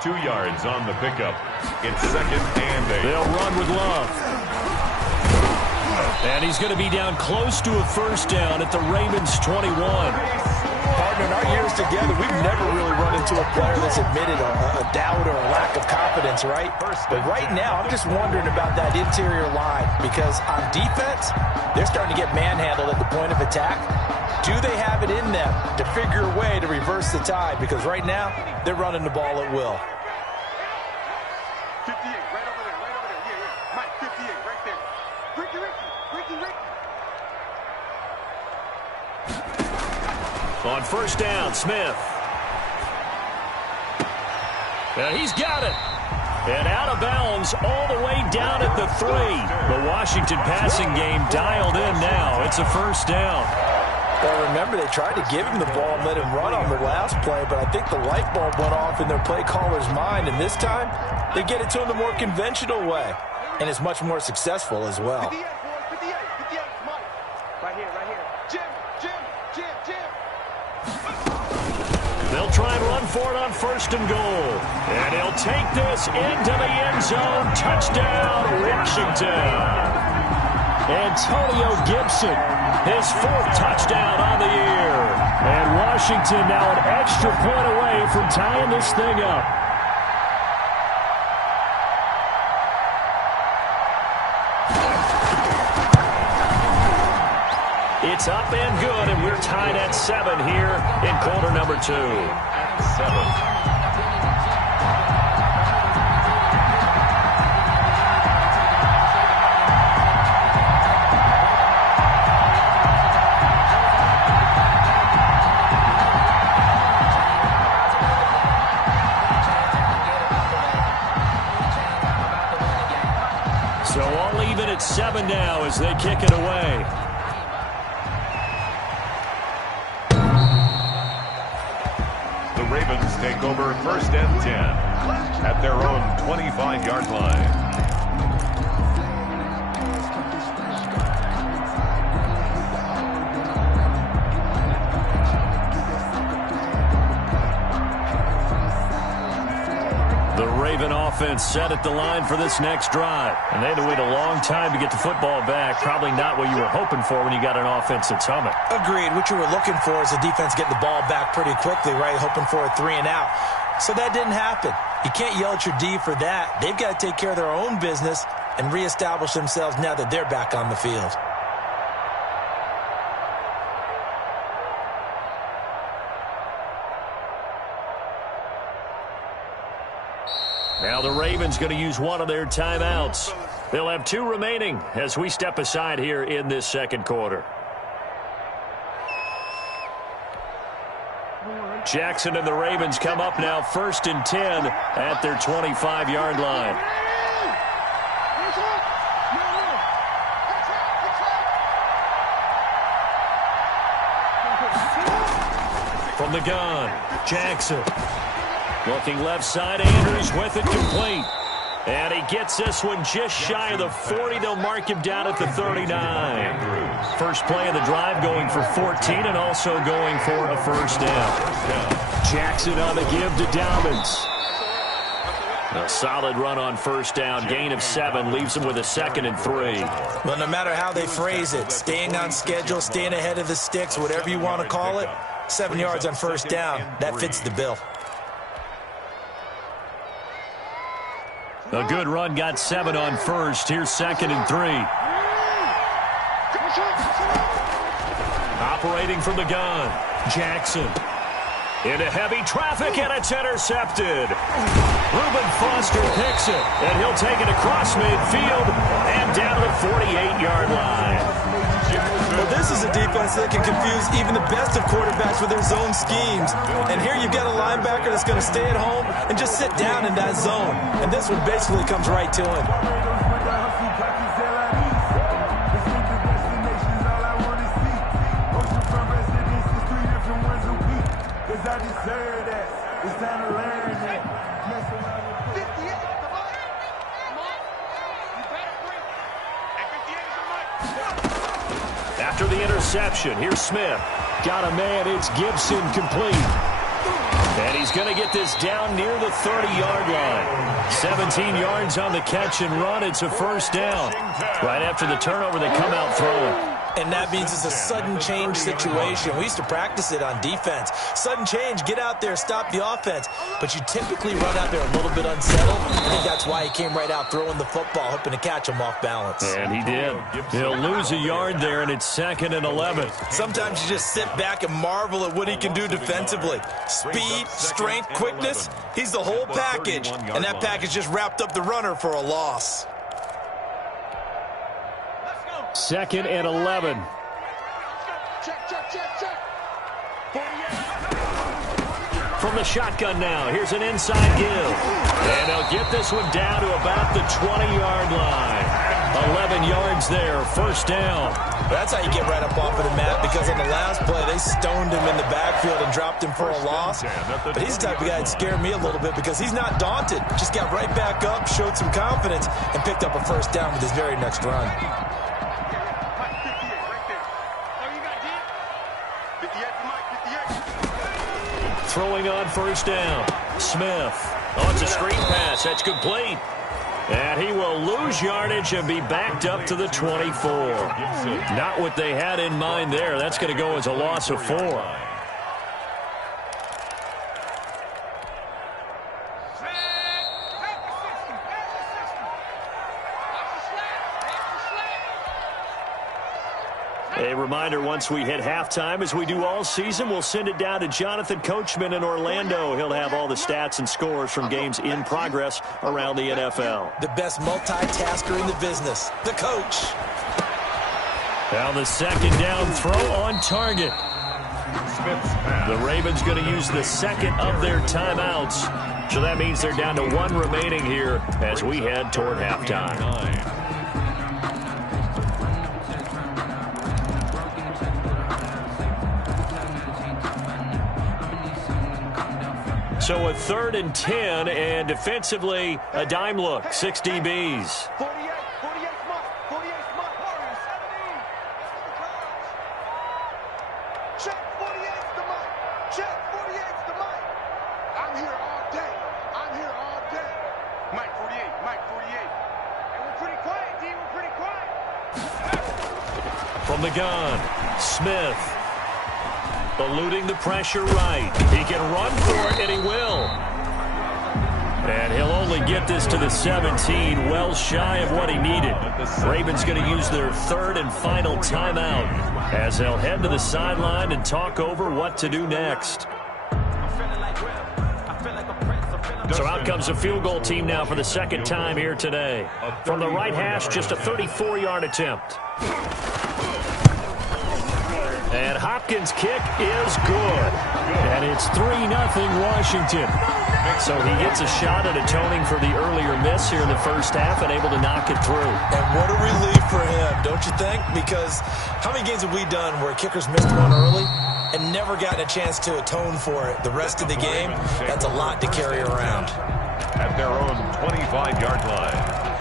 2 yards on the pickup. It's 2nd and 8. They'll run with Love. And he's going to be down close to a 1st down at the Ravens 21. Partner, in our years together, we've never really run into a player that's admitted a doubt or a lack of confidence, right? But right now, I'm just wondering about that interior line because on defense, they're starting to get manhandled at the point of attack. Do they have it in them to figure a way to reverse the tide? Because right now, they're running the ball at will. 58, right over there, right over there. Yeah. Mike, 58, right there. Ricky. On 1st down, Smith. And he's got it. And out of bounds all the way down at the 3. The Washington passing game dialed in now. It's a 1st down. Well, remember, they tried to give him the ball and let him run on the last play, but I think the light bulb went off in their play caller's mind, and this time they get it to him the more conventional way, and it's much more successful as well. 58, boys, 58, Mike. Right here. Jim. They'll try and run for it on 1st and goal. And he'll take this into the end zone. Touchdown, Washington. Antonio Gibson, his 4th touchdown on the year. And Washington now an extra point away from tying this thing up. It's up and good, and we're tied at 7 here in quarter number 2. 7. So all even at 7 now as they kick it away. Ravens take over 1st and 10 at their own 25-yard line. The Raven offense set at the line for this next drive. And they had to wait a long time to get the football back. Probably not what you were hoping for when you got an offense that's humming. Agreed. What you were looking for is the defense getting the ball back pretty quickly, right? Hoping for a 3-and-out. So that didn't happen. You can't yell at your D for that. They've got to take care of their own business and reestablish themselves now that they're back on the field. Now the Ravens going to use one of their timeouts. They'll have 2 remaining as we step aside here in this second quarter. Jackson and the Ravens come up now 1st and 10 at their 25-yard line. From the gun, Jackson. Looking left side, Andrews with it complete. And he gets this one just shy of the 40. They'll mark him down at the 39. First play of the drive going for 14 and also going for a first down. Jackson on the give to Dobbins. A solid run on first down. Gain of 7 leaves him with a 2nd and 3. Well, no matter how they phrase it, staying on schedule, staying ahead of the sticks, whatever you want to call it, 7 yards on first down, that fits the bill. A good run, got 7 on first. Here's 2nd and 3. Operating from the gun, Jackson. Into heavy traffic, and it's intercepted. Reuben Foster picks it, and he'll take it across midfield and down to the 48-yard line. Well, this is a defense that can confuse even the best of quarterbacks with their zone schemes. And here you've got a linebacker that's going to stay at home and just sit down in that zone. And this one basically comes right to him. After the interception, here's Smith. Got a man, it's Gibson, complete. And he's going to get this down near the 30-yard line. 17 yards on the catch and run. It's a first down. Right after the turnover, they come out throwing. And that means it's a sudden change situation. We used to practice it on defense. Sudden change, get out there, stop the offense. But you typically run out there a little bit unsettled. I think that's why he came right out throwing the football, hoping to catch him off balance. And he did. He'll lose a yard there, and it's 2nd and 11. Sometimes you just sit back and marvel at what he can do defensively. Speed, strength, quickness, he's the whole package. And that package just wrapped up the runner for a loss. 2nd and 11. From the shotgun now, here's an inside give. And they'll get this one down to about the 20-yard line. 11 yards there, first down. That's how you get right up off of the mat, because on the last play, they stoned him in the backfield and dropped him for a loss. But he's the type of guy that scared me a little bit because he's not daunted. Just got right back up, showed some confidence, and picked up a first down with his very next run. Throwing on first down, Smith. Oh, it's a screen pass. That's complete. And he will lose yardage and be backed up to the 24. Not what they had in mind there. That's going to go as a loss of 4. A reminder, once we hit halftime, as we do all season, we'll send it down to Jonathan Coachman in Orlando. He'll have all the stats and scores from games in progress around the NFL. The best multitasker in the business, the coach. Now the second down throw on target. The Ravens going to use the second of their timeouts. So that means they're down to 1 remaining here as we head toward halftime. So a 3rd and 10, and defensively, a dime look, 6 DBs. 48 Mike, 48 Mike, 17. Check 48's the Mike. Check 48's the Mike. I'm here all day. I'm here all day. pretty quiet, D. We're pretty quiet. From the gun, Smith. Eluding the pressure right. He can run for it, and he will. And he'll only get this to the 17, well shy of what he needed. Ravens going to use their third and final timeout as they'll head to the sideline and talk over what to do next. So out comes a field goal team now for the second time here today. From the right hash, just a 34-yard attempt. And Hopkins' kick is good. And it's 3-0 Washington. So he gets a shot at atoning for the earlier miss here in the first half and able to knock it through. And what a relief for him, don't you think? Because how many games have we done where kickers missed one early and never gotten a chance to atone for it the rest of the game? That's a lot to carry around. At their own 25-yard line.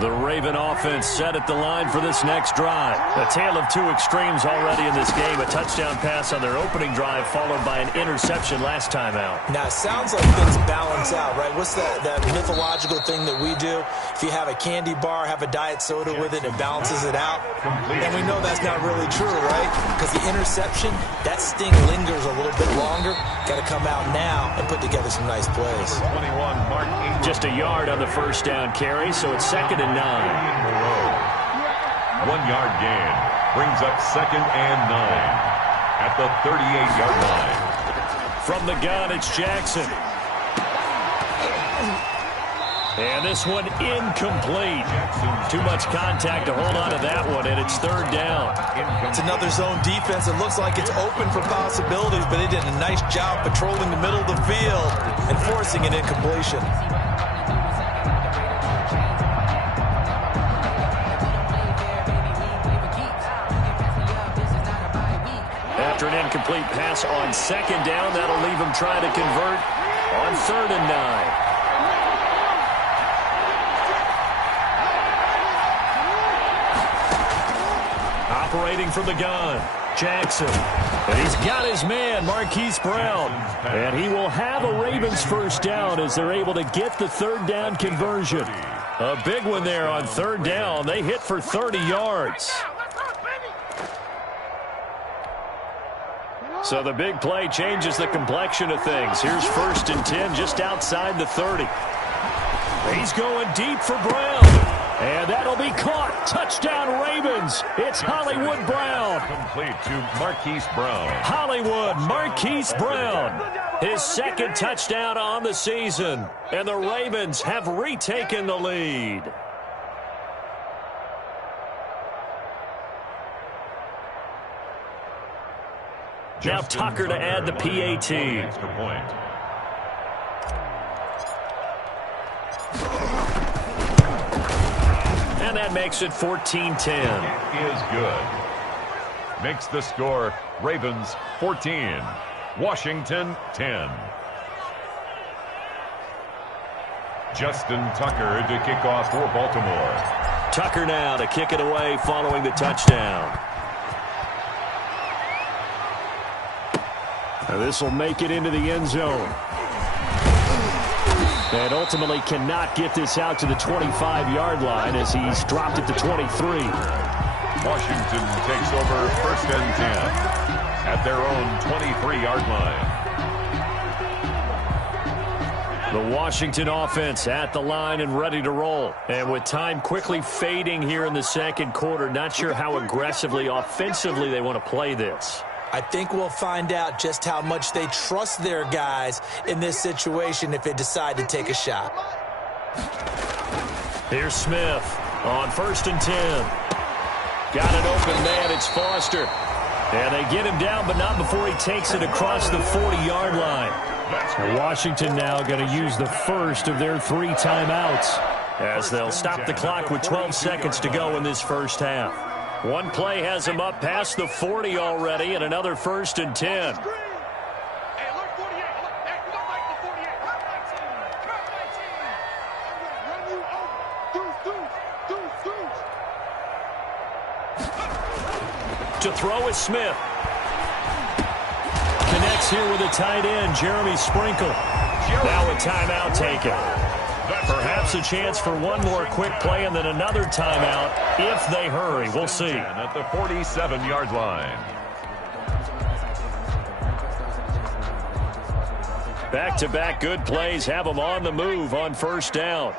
The Raven offense set at the line for this next drive. A tale of two extremes already in this game. A touchdown pass on their opening drive followed by an interception last time out. Now, it sounds like things balance out, right? What's that mythological thing that we do? If you have a candy bar, have a diet soda with it, it balances it out. And we know that's not really true, right? Because the interception, that sting lingers a little bit longer. Got to come out now and put together some nice plays. 21, Mark Ingram. Just a yard on the first down carry, so it's 2nd and 9. 1-yard gain brings up 2nd and 9 at the 38-yard line. From the gun, it's Jackson. And this one incomplete. Too much contact to hold on to that one, and it's 3rd down. It's another zone defense. It looks like it's open for possibilities, but they did a nice job patrolling the middle of the field and forcing an incompletion. After an incomplete pass on 2nd down, that'll leave him trying to convert on 3rd and 9. Operating from the gun, Jackson. And he's got his man, Marquise Brown. And he will have a Ravens first down as they're able to get the 3rd down conversion. A big one there on 3rd down. They hit for 30 yards. So the big play changes the complexion of things. Here's 1st and 10 just outside the 30. He's going deep for Brown. And that'll be caught. Touchdown Ravens. It's Hollywood Brown. Complete to Marquise Brown. Hollywood Marquise Brown. His 2nd touchdown on the season. And the Ravens have retaken the lead. Now Tucker to add the PAT. Extra point. And that makes it 14-10. Is good. Makes the score Ravens 14, Washington 10. Justin Tucker to kick off for Baltimore. Tucker now to kick it away following the touchdown. Now this will make it into the end zone. And ultimately cannot get this out to the 25-yard line as he's dropped it to 23. Washington takes over 1st and 10 at their own 23-yard line. The Washington offense at the line and ready to roll. And with time quickly fading here in the 2nd quarter, not sure how aggressively, offensively they want to play this. I think we'll find out just how much they trust their guys in this situation if they decide to take a shot. Here's Smith on 1st and 10. Got an open man. It's Foster. And they get him down, but not before he takes it across the 40-yard line. And Washington now going to use the first of their 3 timeouts as they'll stop the clock with 12 seconds to go in this first half. One play has him up past the 40 already, and another 1st and 10. To throw is Smith. Connects here with a tight end, Jeremy Sprinkle. Now a timeout taken. Perhaps a chance for one more quick play and then another timeout if they hurry. We'll see. At the 47-yard line. Back-to-back good plays have them on the move on first down.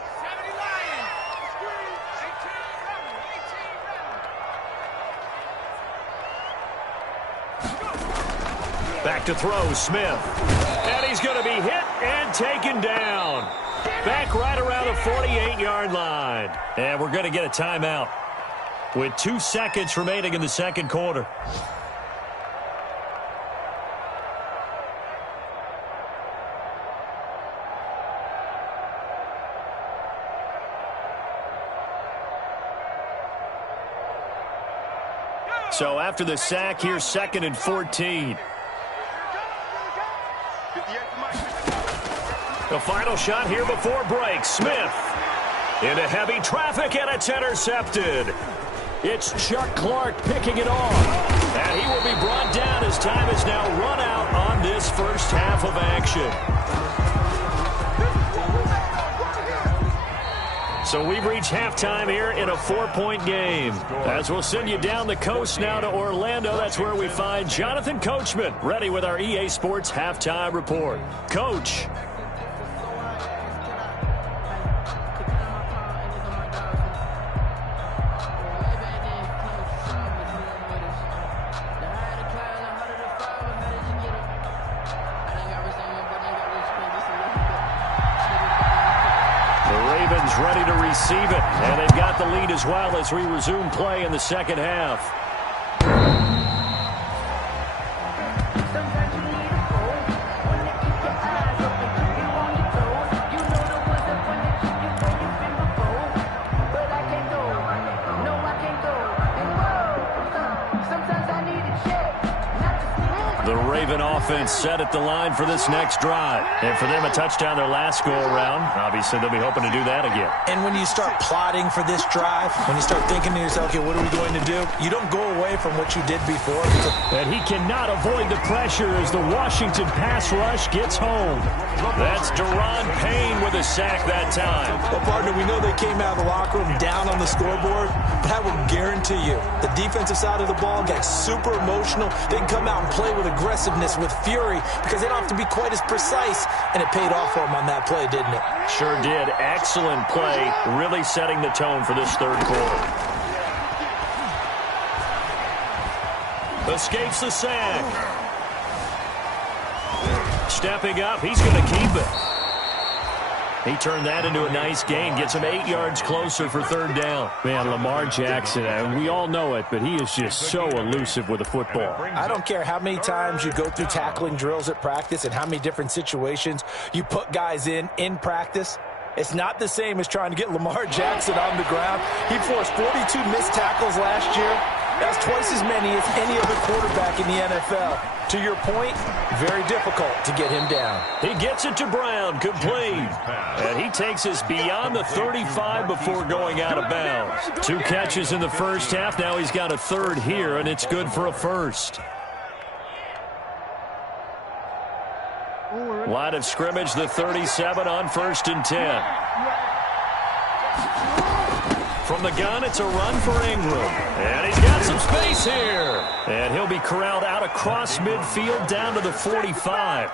Back to throw, Smith. And he's going to be hit and taken down. Back right around the 48-yard line. And we're going to get a timeout with 2 seconds remaining in the second quarter. So after the sack, here's 2nd and 14. The final shot here before break. Smith into heavy traffic, and it's intercepted. It's Chuck Clark picking it off. And he will be brought down as time is now run out on this first half of action. So we've reached halftime here in a 4-point game. As we'll send you down the coast now to Orlando, that's where we find Jonathan Coachman, ready with our EA Sports Halftime Report. Coach. Ready to receive it, and they've got the lead as well as we resume play in the second half. The Raven offense set at the line for this next drive. And for them, a touchdown their last go-around. Obviously, they'll be hoping to do that again. And when you start plotting for this drive, when you start thinking to yourself, okay, what are we going to do? You don't go away from what you did before. And he cannot avoid the pressure as the Washington pass rush gets home. That's Deron Payne with a sack that time. Well, partner, we know they came out of the locker room down on the scoreboard, but I will guarantee you the defensive side of the ball got super emotional. They can come out and play with aggressiveness, with fury, because they don't have to be quite as precise, and it paid off for them on that play, didn't it? Sure did. Excellent play, really setting the tone for this third quarter. Escapes the sack. Stepping up, he's going to keep it. He turned that into a nice gain, gets him 8 yards closer for third down. Man, Lamar Jackson, we all know it, but he is just so elusive with the football. I don't care how many times you go through tackling drills at practice and how many different situations you put guys in practice. It's not the same as trying to get Lamar Jackson on the ground. He forced 42 missed tackles last year. That's twice as many as any other quarterback in the NFL. To your point, very difficult to get him down. He gets it to Brown, complete. And he takes us beyond the 35 before going out of bounds. 2 catches in the first half. Now he's got a third here, and it's good for a first. Line of scrimmage, the 37 on 1st and 10. From the gun, it's a run for Ingram. And he's got some space here. And he'll be corralled out across midfield down to the 45.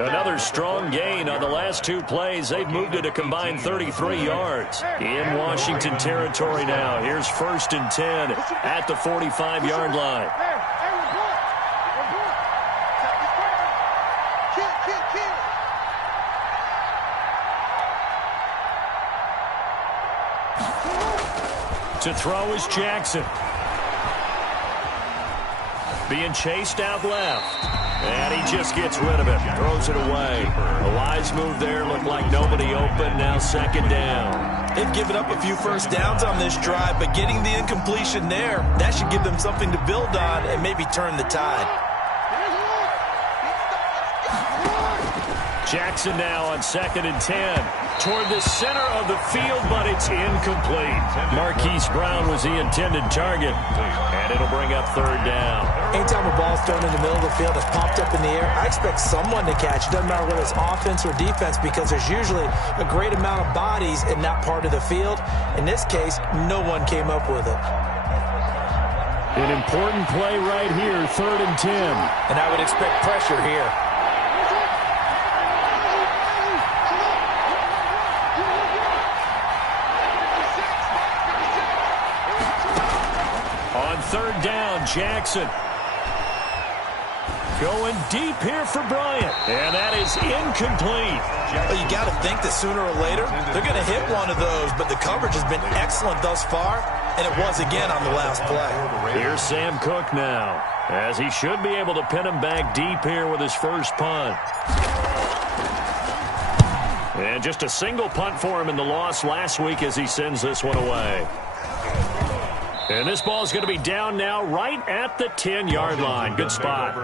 Another strong gain on the last 2 plays. They've moved it a combined 33 yards. In Washington territory now. Here's 1st and 10 at the 45-yard line. To throw is Jackson. Being chased out left. And he just gets rid of it. Throws it away. A wise move there. Looked like nobody open. Now 2nd down. They've given up a few first downs on this drive, but getting the incompletion there, that should give them something to build on and maybe turn the tide. Jackson now on 2nd and 10. Toward the center of the field, but it's incomplete. Marquise Brown was the intended target, and it'll bring up 3rd down. Anytime a ball's thrown in the middle of the field, it's popped up in the air, I expect someone to catch. It doesn't matter whether it's offense or defense, because there's usually a great amount of bodies in that part of the field. In this case, no one came up with it. An important play right here, 3rd and 10. And I would expect pressure here. On 3rd down, Jackson. Going deep here for Bryant. And that is incomplete. Well, you got to think that sooner or later, they're going to hit one of those, but the coverage has been excellent thus far, and it was again on the last play. Here's Sam Cook now, as he should be able to pin him back deep here with his first punt. And just a single punt for him in the loss last week as he sends this one away. And this ball is going to be down now right at the 10-yard line. Good spot.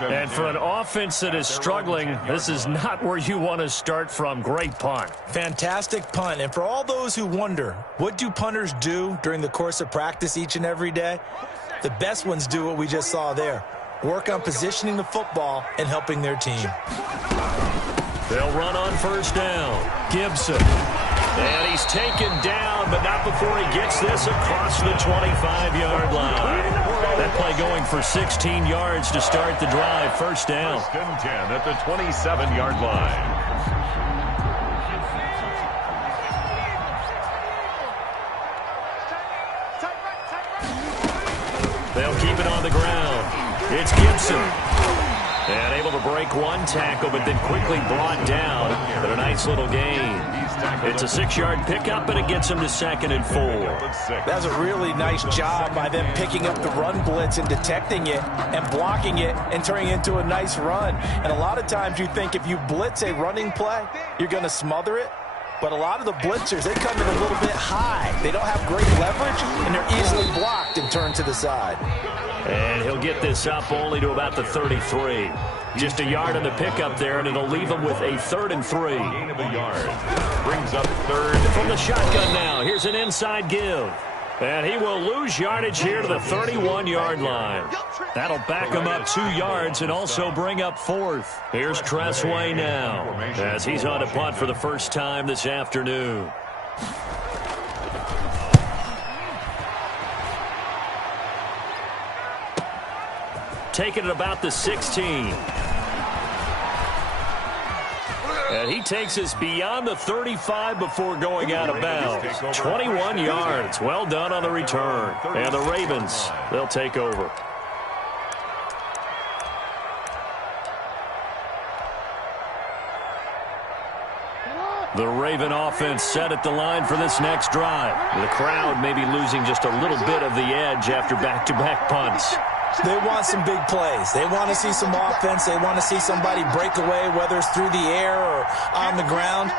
And for an offense that is struggling, this is not where you want to start from. Great punt. Fantastic punt. And for all those who wonder, what do punters do during the course of practice each and every day? The best ones do what we just saw there. Work on positioning the football and helping their team. They'll run on 1st down. Gibson. And he's taken down, but not before he gets this across the 25-yard line. That play going for 16 yards to start the drive. 1st down. 1st and 10 at the 27-yard line. They'll keep it on the ground. It's Gibson. And able to break one tackle, but then quickly brought down. But a nice little gain. It's a 6-yard pickup, and it gets him to 2nd and 4. That's a really nice job by them picking up the run blitz and detecting it and blocking it and turning it into a nice run. And a lot of times you think if you blitz a running play, you're going to smother it. But a lot of the blitzers, they come in a little bit high. They don't have great leverage, and they're easily blocked and turned to the side. And he'll get this up only to about the 33. Just a yard on the pickup there, and it'll leave him with a 3rd and 3. Gain of a yard. Brings up 3rd. From the shotgun now, here's an inside give. And he will lose yardage here to the 31-yard line. That'll back him up 2 yards and also bring up 4th. Here's Tressway now, as he's on a punt for the first time this afternoon. Taking it about the 16. And he takes us beyond the 35 before going out of bounds. 21 yards. Well done on the return. And the Ravens, they'll take over. The Raven offense set at the line for this next drive. The crowd may be losing just a little bit of the edge after back-to-back punts. They want some big plays. They want to see some offense. They want to see somebody break away, whether it's through the air or on the ground.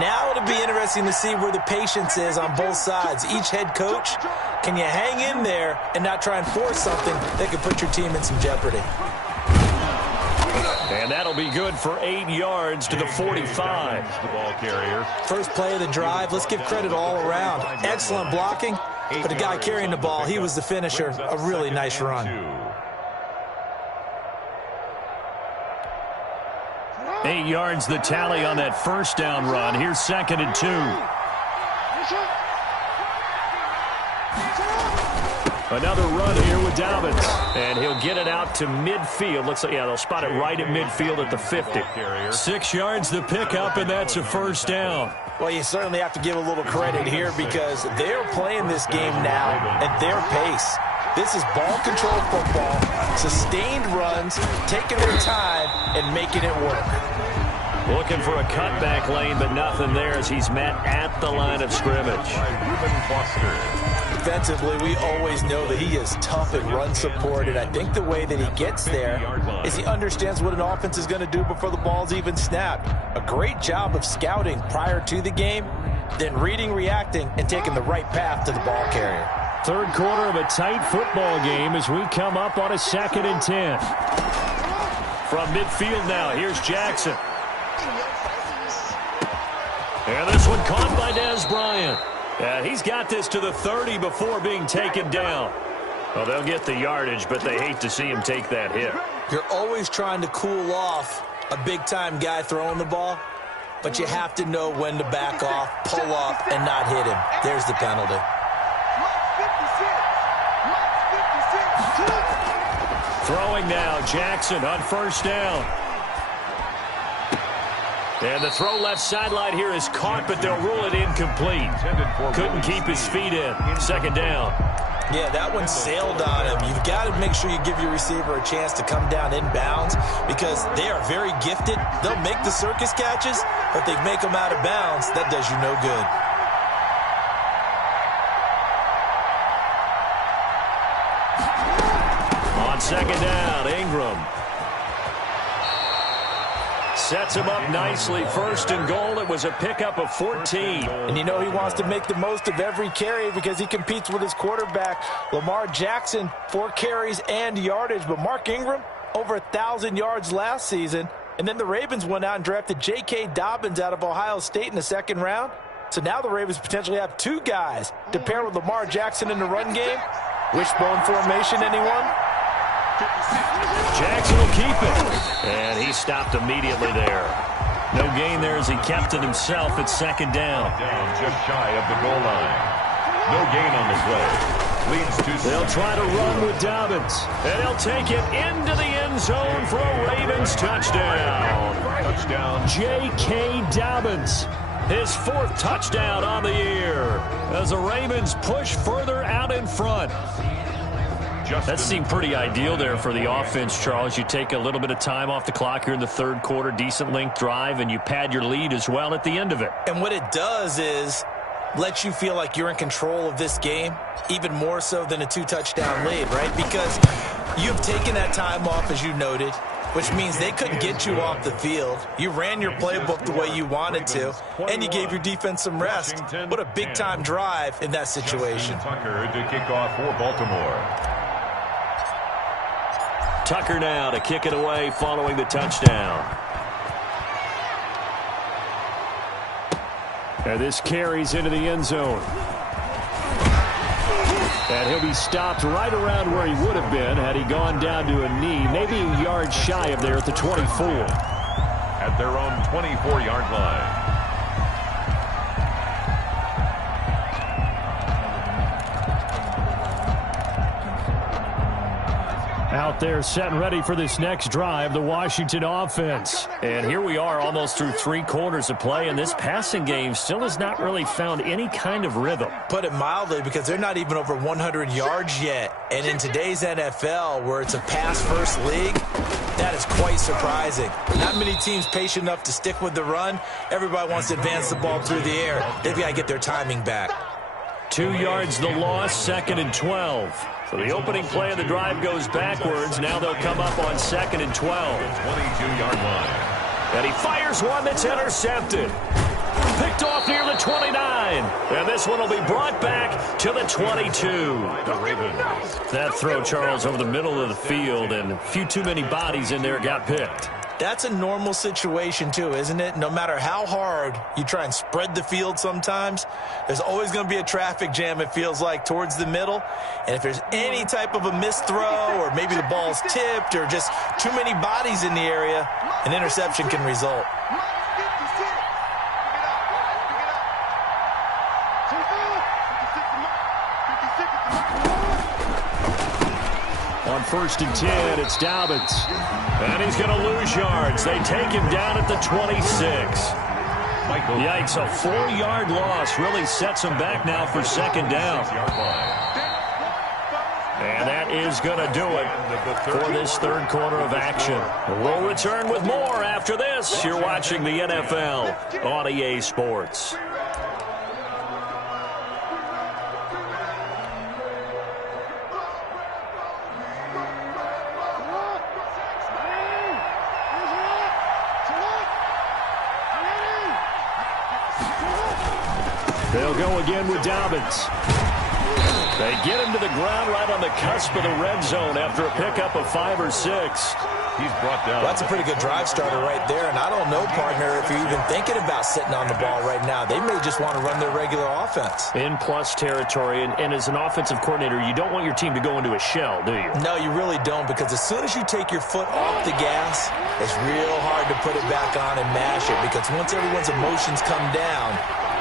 Now it'll be interesting to see where the patience is on both sides. Each head coach, can you hang in there and not try and force something that could put your team in some jeopardy? And that'll be good for 8 yards to the 45. The ball carrier. First play of the drive, let's give credit all around. Excellent blocking, but the guy carrying the ball, he was the finisher. A really nice run. 8 yards the tally on that first down run. Here's 2nd and 2. Another run here with Dobbins. And he'll get it out to midfield. Looks like, yeah, they'll spot it right at midfield at the 50. 6 yards the pickup, and that's a first down. Well, you certainly have to give a little credit here because they're playing this game now at their pace. This is ball control football, sustained runs, taking their time, and making it work. Looking for a cutback lane, but nothing there as he's met at the line of scrimmage. Defensively, we always know that he is tough at run support, and I think the way that he gets there is he understands what an offense is going to do before the ball's even snapped. A great job of scouting prior to the game, then reading, reacting, and taking the right path to the ball carrier. Third quarter of a tight football game as we come up on a 2nd and 10. From midfield now, here's Jackson. And this one caught by Dez Bryant. And he's got this to the 30 before being taken down. Well, they'll get the yardage, but they hate to see him take that hit. You're always trying to cool off a big-time guy throwing the ball, but you have to know when to back off, pull up, and not hit him. There's the penalty. Throwing now, Jackson on first down. And the throw left sideline here is caught, but they'll rule it incomplete. Couldn't keep his feet in. Second down. Yeah, that one sailed on him. You've got to make sure you give your receiver a chance to come down inbounds because they are very gifted. They'll make the circus catches, but they make them out of bounds. That does you no good. On second down, Ingram. Sets him up nicely. First and goal. It was a pickup of 14. And you know he wants to make the most of every carry because he competes with his quarterback. Lamar Jackson, 4 carries and yardage. But Mark Ingram, over 1,000 yards last season. And then the Ravens went out and drafted J.K. Dobbins out of Ohio State in the second round. So now the Ravens potentially have 2 guys to pair with Lamar Jackson in the run game. Wishbone formation, anyone? Jackson will keep it. And he stopped immediately there. No gain there as he kept it himself at second down. Down just shy of the goal line. No gain on the play. Leads to... They'll try to run with Dobbins. And he'll take it into the end zone for a Ravens touchdown. Touchdown. J.K. Dobbins. His 4th touchdown on the year as the Ravens push further out in front. That seemed pretty ideal there for the offense, Charles. You take a little bit of time off the clock here in the third quarter, decent length drive, and you pad your lead as well at the end of it. And what it does is let you feel like you're in control of this game, even more so than a 2-touchdown lead, right? Because you've taken that time off, as you noted, which means they couldn't get you off the field. You ran your playbook the way you wanted to, and you gave your defense some rest. What a big-time drive in that situation. Tucker to kick off for Baltimore. Tucker now to kick it away following the touchdown. And this carries into the end zone. And he'll be stopped right around where he would have been had he gone down to a knee, maybe a yard shy of there at the 24. At their own 24-yard line. Out there set and ready for this next drive, the Washington offense. And here we are almost through 3 quarters of play, and this passing game still has not really found any kind of rhythm. Put it mildly, because they're not even over 100 yards yet. And in today's NFL, where it's a pass-first league, that is quite surprising. Not many teams patient enough to stick with the run. Everybody wants to advance the ball through the air. They've got to get their timing back. 2 yards the loss, 2nd and 12. So the opening play of the drive goes backwards. Now they'll come up on 2nd and 12. 22-yard line. And he fires one that's intercepted. Picked off near the 29. And this one will be brought back to the 22. The Ravens. That throw, Charles, over the middle of the field, and a few too many bodies in there got picked. That's a normal situation, too, isn't it? No matter how hard you try and spread the field sometimes, there's always going to be a traffic jam, it feels like, towards the middle. And if there's any type of a missed throw or maybe the ball's tipped or just too many bodies in the area, an interception can result. On 1st and 10, it's Dobbins. And he's going to lose yards. They take him down at the 26. Yikes, a 4-yard loss really sets him back now for 2nd down. And that is going to do it for this third quarter of action. We'll return with more after this. You're watching the NFL on EA Sports. They'll go again with Dobbins. They get him to the ground right on the cusp of the red zone after a pickup of 5 or 6. He's brought down. Well, that's a pretty good drive starter right there, and I don't know, partner, if you're even thinking about sitting on the ball right now. They may just want to run their regular offense. In plus territory, and as an offensive coordinator, you don't want your team to go into a shell, do you? No, you really don't, because as soon as you take your foot off the gas, it's real hard to put it back on and mash it, because once everyone's emotions come down,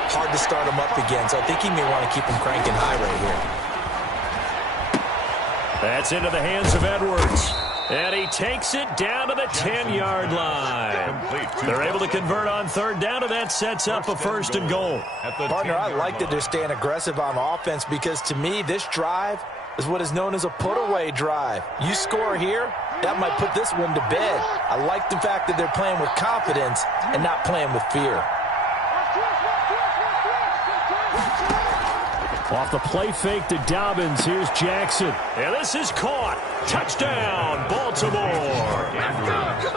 hard to start them up again. So I think he may want to keep them cranking high right here. That's into the hands of Edwards. And he takes it down to the 10-yard line. They're able to convert on third down, and that sets up a first and goal. Partner, I like that they're staying aggressive on offense because, to me, this drive is what is known as a put-away drive. You score here, that might put this one to bed. I like the fact that they're playing with confidence and not playing with fear. Off the play fake to Dobbins, here's Jackson. And this is caught. Touchdown, Baltimore.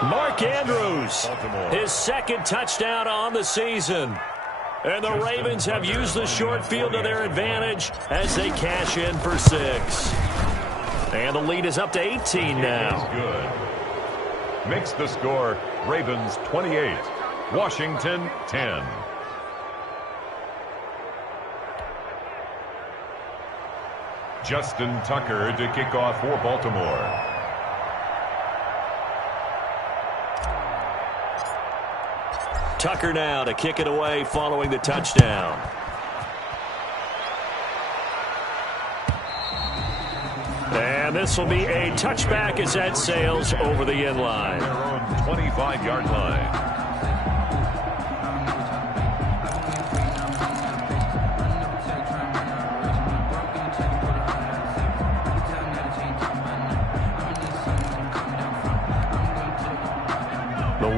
Mark Andrews, his second touchdown on the season. And the Ravens have used the short field to their advantage as they cash in for 6. And the lead is up to 18 now. Good. Makes the score Ravens 28, Washington 10. Justin Tucker to kick off for Baltimore. Tucker now to kick it away following the touchdown. And this will be a touchback as that sails over the end line. Their own 25-yard line.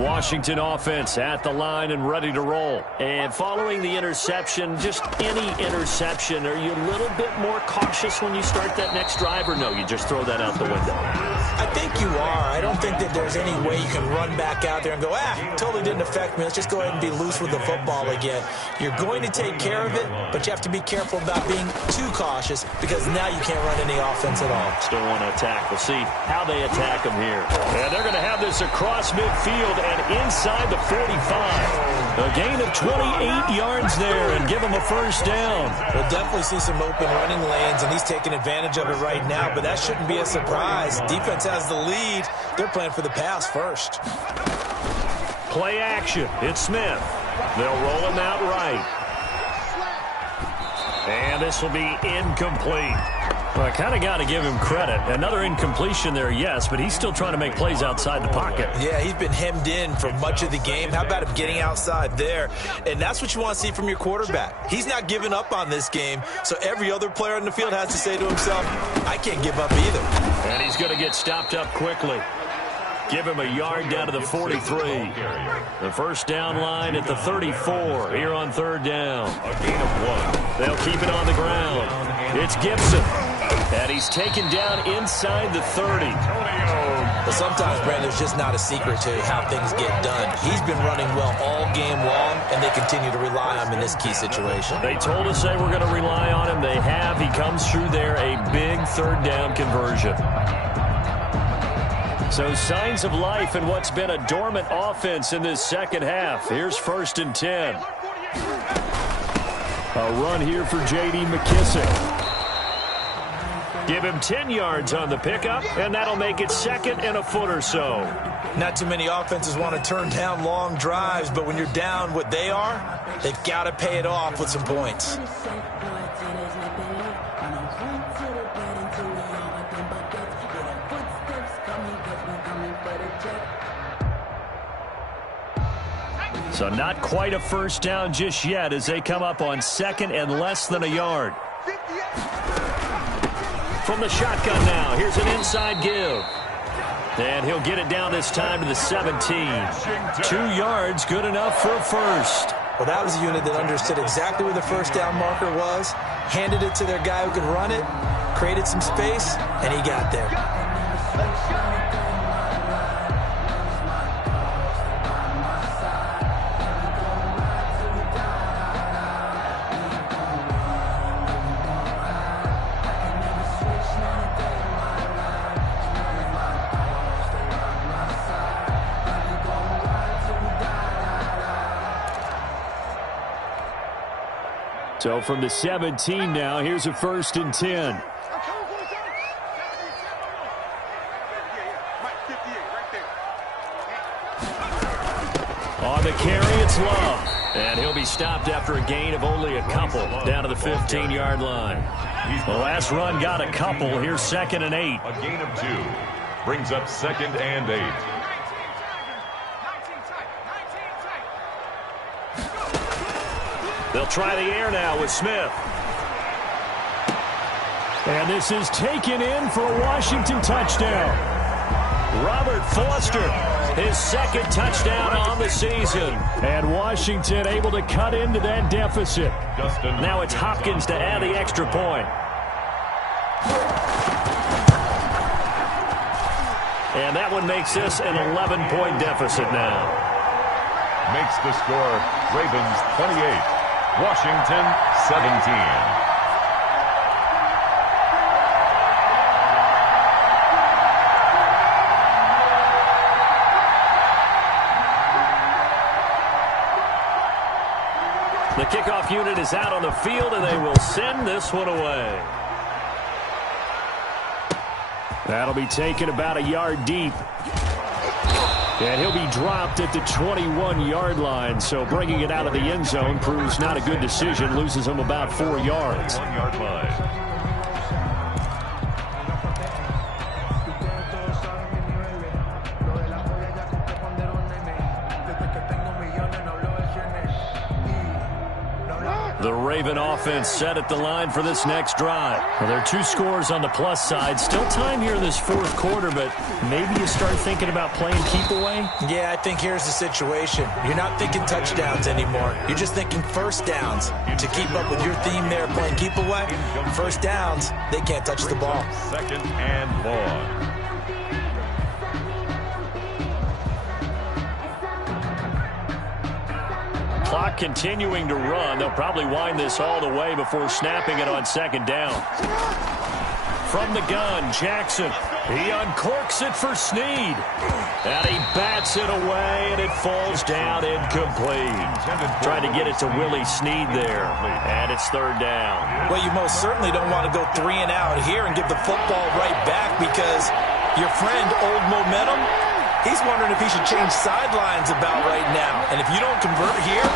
Washington offense at the line and ready to roll. And following the interception, just any interception, are you a little bit more cautious when you start that next drive, or no, you just throw that out the window? I think you are. I don't think that there's any way you can run back out there and go, totally didn't affect me. Let's just go ahead and be loose with the football again. You're going to take care of it, but you have to be careful about being too cautious because now you can't run any offense at all. Still want to attack. We'll see how they attack them here. And they're going to have this across midfield and inside the 45. A gain of 28 yards there and give them a first down. We'll definitely see some open running lanes, and he's taking advantage of it right now, but that shouldn't be a surprise. Defense has the lead. They're playing for the pass first. Play action. It's Smith. They'll roll him out right. And this will be incomplete. Well, I kind of got to give him credit. Another incompletion there, yes, but he's still trying to make plays outside the pocket. Yeah, he's been hemmed in for much of the game. How about him getting outside there? And that's what you want to see from your quarterback. He's not giving up on this game, so every other player on the field has to say to himself, I can't give up either. And he's going to get stopped up quickly. Give him a yard down to the 43. The first down line at the 34 here on third down. A gain of 1. They'll keep it on the ground. It's Gibson. And he's taken down inside the 30. But sometimes, Brandon, there's just not a secret to how things get done. He's been running well all game long, and they continue to rely on him in this key situation. They told us they were going to rely on him. They have. He comes through there, a big third down conversion. So signs of life in what's been a dormant offense in this second half. Here's 1st and 10. A run here for J.D. McKissick. Give him 10 yards on the pickup, and that'll make it 2nd and a foot or so. Not too many offenses want to turn down long drives, but when you're down what they are, they've got to pay it off with some points. So not quite a first down just yet as they come up on 2nd and less than a yard. From the shotgun now, here's an inside give. And he'll get it down this time to the 17. 2 yards, good enough for a first. Well, that was a unit that understood exactly where the first down marker was, handed it to their guy who could run it, created some space, and he got there. So from the 17 now, here's a 1st and 10. On the carry, it's Love. And he'll be stopped after a gain of only a couple down to the 15-yard line. The last run got a couple. Here's 2nd and 8. A gain of 2 brings up 2nd and 8. They'll try the air now with Smith. And this is taken in for a Washington touchdown. Robert Foster, his 2nd touchdown on the season. And Washington able to cut into that deficit. Now it's Hopkins to add the extra point. And that one makes this an 11-point deficit now. Makes the score Ravens 28, Washington 17. The kickoff unit is out on the field, and they will send this one away. That'll be taken about a yard deep. And he'll be dropped at the 21-yard line. So bringing it out of the end zone proves not a good decision. Loses him about 4 yards. 1-yard line. The Raven offense set at the line for this next drive. Well, there are 2 scores on the plus side. Still time here in this 4th quarter, but maybe you start thinking about playing keep away? Yeah, I think here's the situation. You're not thinking touchdowns anymore. You're just thinking first downs. To keep up with your theme there, playing keep away, first downs, they can't touch the ball. 2nd and long. Clock continuing to run. They'll probably wind this all the way before snapping it on 2nd down. From the gun, Jackson. He uncorks it for Snead. And he bats it away, and it falls down incomplete. Trying to get it to Willie Snead there. And it's 3rd down. Well, you most certainly don't want to go 3 and out here and give the football right back because your friend, Old Momentum, he's wondering if he should change sidelines about right now. And if you don't convert here,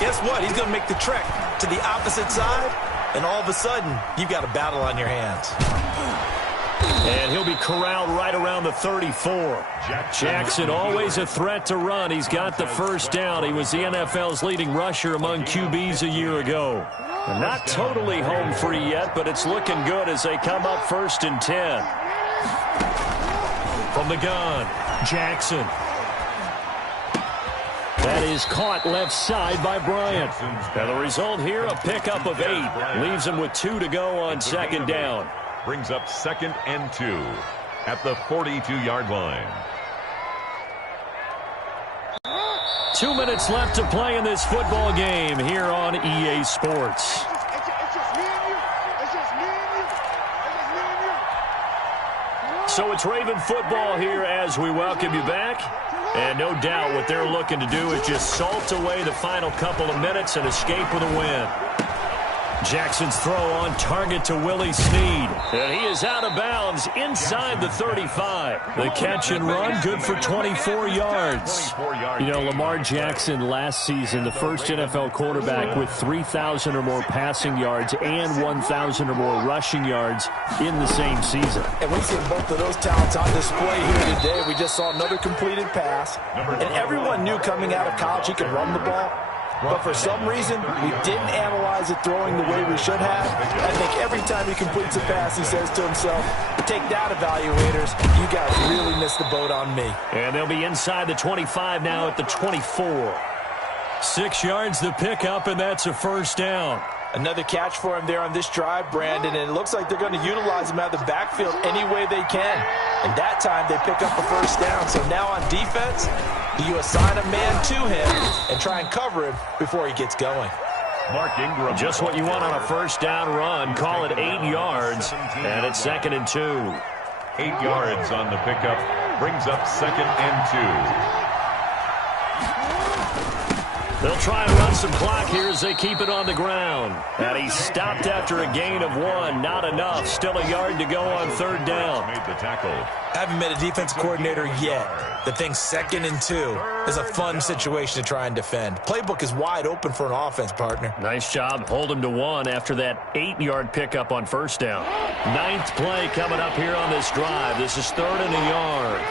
guess what? He's going to make the trek to the opposite side, and all of a sudden, you've got a battle on your hands. And he'll be corralled right around the 34. Jackson always a threat to run. He's got the 1st down. He was the NFL's leading rusher among QBs a year ago. Not totally home free yet, but it's looking good as they come up 1st and 10. From the gun, Jackson. That is caught left side by Bryant. And the result here, a pickup of 8. Leaves him with 2 to go on 2nd down. Brings up 2nd and 2 at the 42-yard line. 2 minutes left to play in this football game here on EA Sports. So it's Raven football here as we welcome you back. And no doubt what they're looking to do is just salt away the final couple of minutes and escape with a win. Jackson's throw on target to Willie Snead. And he is out of bounds inside the 35. The catch and run good for 24 yards. You know, Lamar Jackson last season, the first NFL quarterback with 3,000 or more passing yards and 1,000 or more rushing yards in the same season. And we see both of those talents on display here today. We just saw another completed pass. And everyone knew coming out of college he could run the ball. But for some reason, we didn't analyze it throwing the way we should have. I think every time he completes a pass, he says to himself, take that, evaluators. You guys really missed the boat on me. And they'll be inside the 25 now at the 24. 6 yards the pickup, and that's a 1st down. Another catch for him there on this drive, Brandon, and it looks like they're going to utilize him out of the backfield any way they can. And that time they pick up a 1st down. So now on defense, you assign a man to him and try and cover him before he gets going. Mark Ingram. Just what you want on a 1st down run. Call it 8 yards, and it's 2nd and 2. 8 yards on the pickup. Brings up 2nd and 2. They'll try and run some clock here as they keep it on the ground. And he stopped after a gain of 1. Not enough. Still a yard to go on third down. Made the tackle. I haven't met a defense coordinator yet that thinks 2nd and 2 is a fun situation to try and defend. Playbook is wide open for an offense, partner. Nice job. Hold him to 1 after that 8-yard pickup on first down. 9th play coming up here on this drive. This is 3rd and a yard.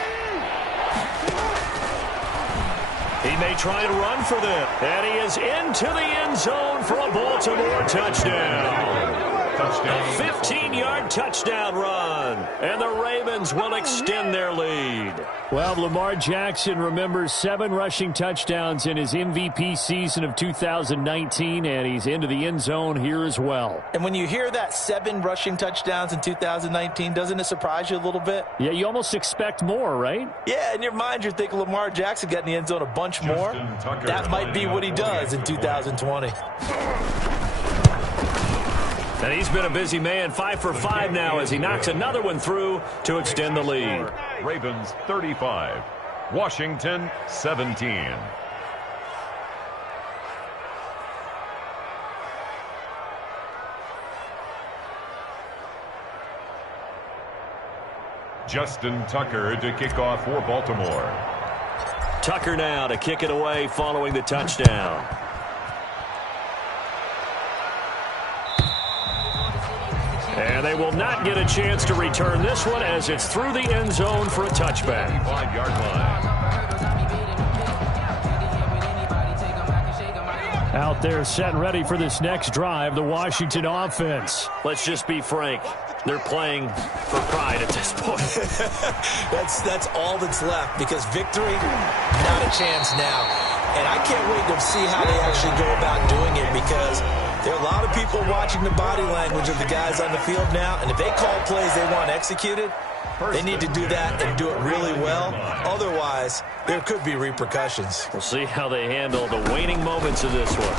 He may try and run for them. And he is into the end zone for a Baltimore touchdown. A 15-yard touchdown run. And the Ravens will extend their lead. Well, Lamar Jackson remembers 7 rushing touchdowns in his MVP season of 2019, and he's into the end zone here as well. And when you hear that 7 rushing touchdowns in 2019, doesn't it surprise you a little bit? Yeah, you almost expect more, right? Yeah, in your mind, you're thinking Lamar Jackson got in the end zone a bunch more. That might be what he does in 2020. And he's been a busy man, 5 for 5 now as he knocks another one through to extend the lead. Ravens 35, Washington 17. Justin Tucker to kick off for Baltimore. Tucker now to kick it away following the touchdown. And they will not get a chance to return this one as it's through the end zone for a touchback. 5-yard line. Out there set and ready for this next drive, the Washington offense. Let's just be frank. They're playing for pride at this point. That's all that's left because victory, not a chance now. And I can't wait to see how they actually go about doing it because there are a lot of people watching the body language of the guys on the field now, and if they call plays they want executed, they need to do that and do it really well. Otherwise, there could be repercussions. We'll see how they handle the waning moments of this one.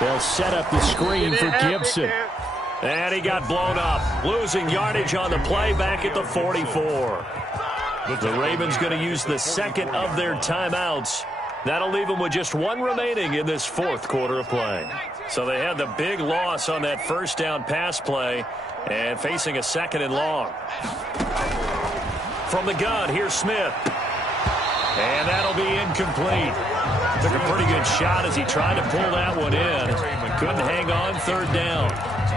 They'll set up the screen for Gibson. And he got blown up, losing yardage on the play back at the 44. The Ravens going to use the second of their timeouts. That'll leave them with just 1 remaining in this 4th quarter of play. So they had the big loss on that first down pass play and facing a 2nd and long. From the gun, here's Smith. And that'll be incomplete. Took a pretty good shot as he tried to pull that one in. Couldn't hang on 3rd down.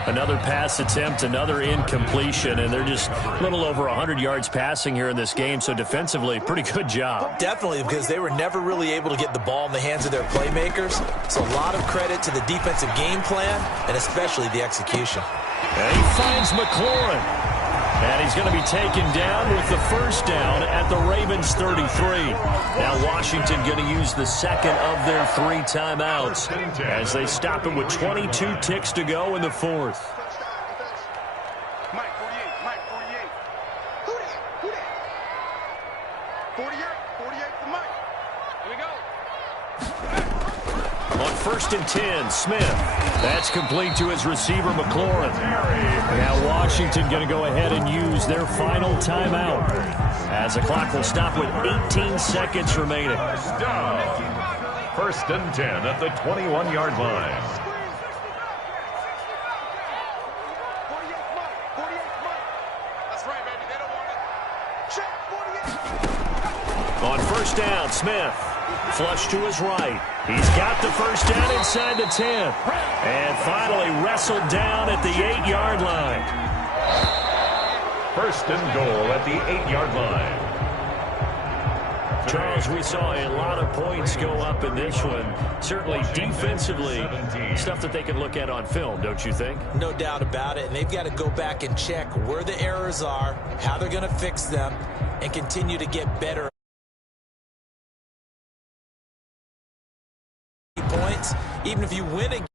Another pass attempt, another incompletion, and they're just a little over 100 yards passing here in this game, so defensively, pretty good job. Definitely, because they were never really able to get the ball in the hands of their playmakers, so a lot of credit to the defensive game plan and especially the execution. And he finds McLaurin, and he's going to be taken down with the first down at the Ravens 33. Now Washington going to use the second of their 3 timeouts as they stop it with 22 ticks to go in the 4th. Mike 48, Mike 48. Who that? Who that? 48 for Mike. Here we go. On 1st and 10, Smith. That's complete to his receiver, McLaurin. Now Washington going to go ahead and use their final timeout as the clock will stop with 18 seconds remaining. 1st and 10 at the 21-yard line. 48 Mike. 48 Mike. That's right, baby. They don't want it. Check 48. On 1st down, Smith. Flush to his right. He's got the first down inside the 10. And finally wrestled down at the 8-yard line. 1st and goal at the 8-yard line. Charles, we saw a lot of points go up in this one. Certainly defensively, stuff that they can look at on film, don't you think? No doubt about it, and they've got to go back and check where the errors are, how they're going to fix them, and continue to get better. Points, even if you win a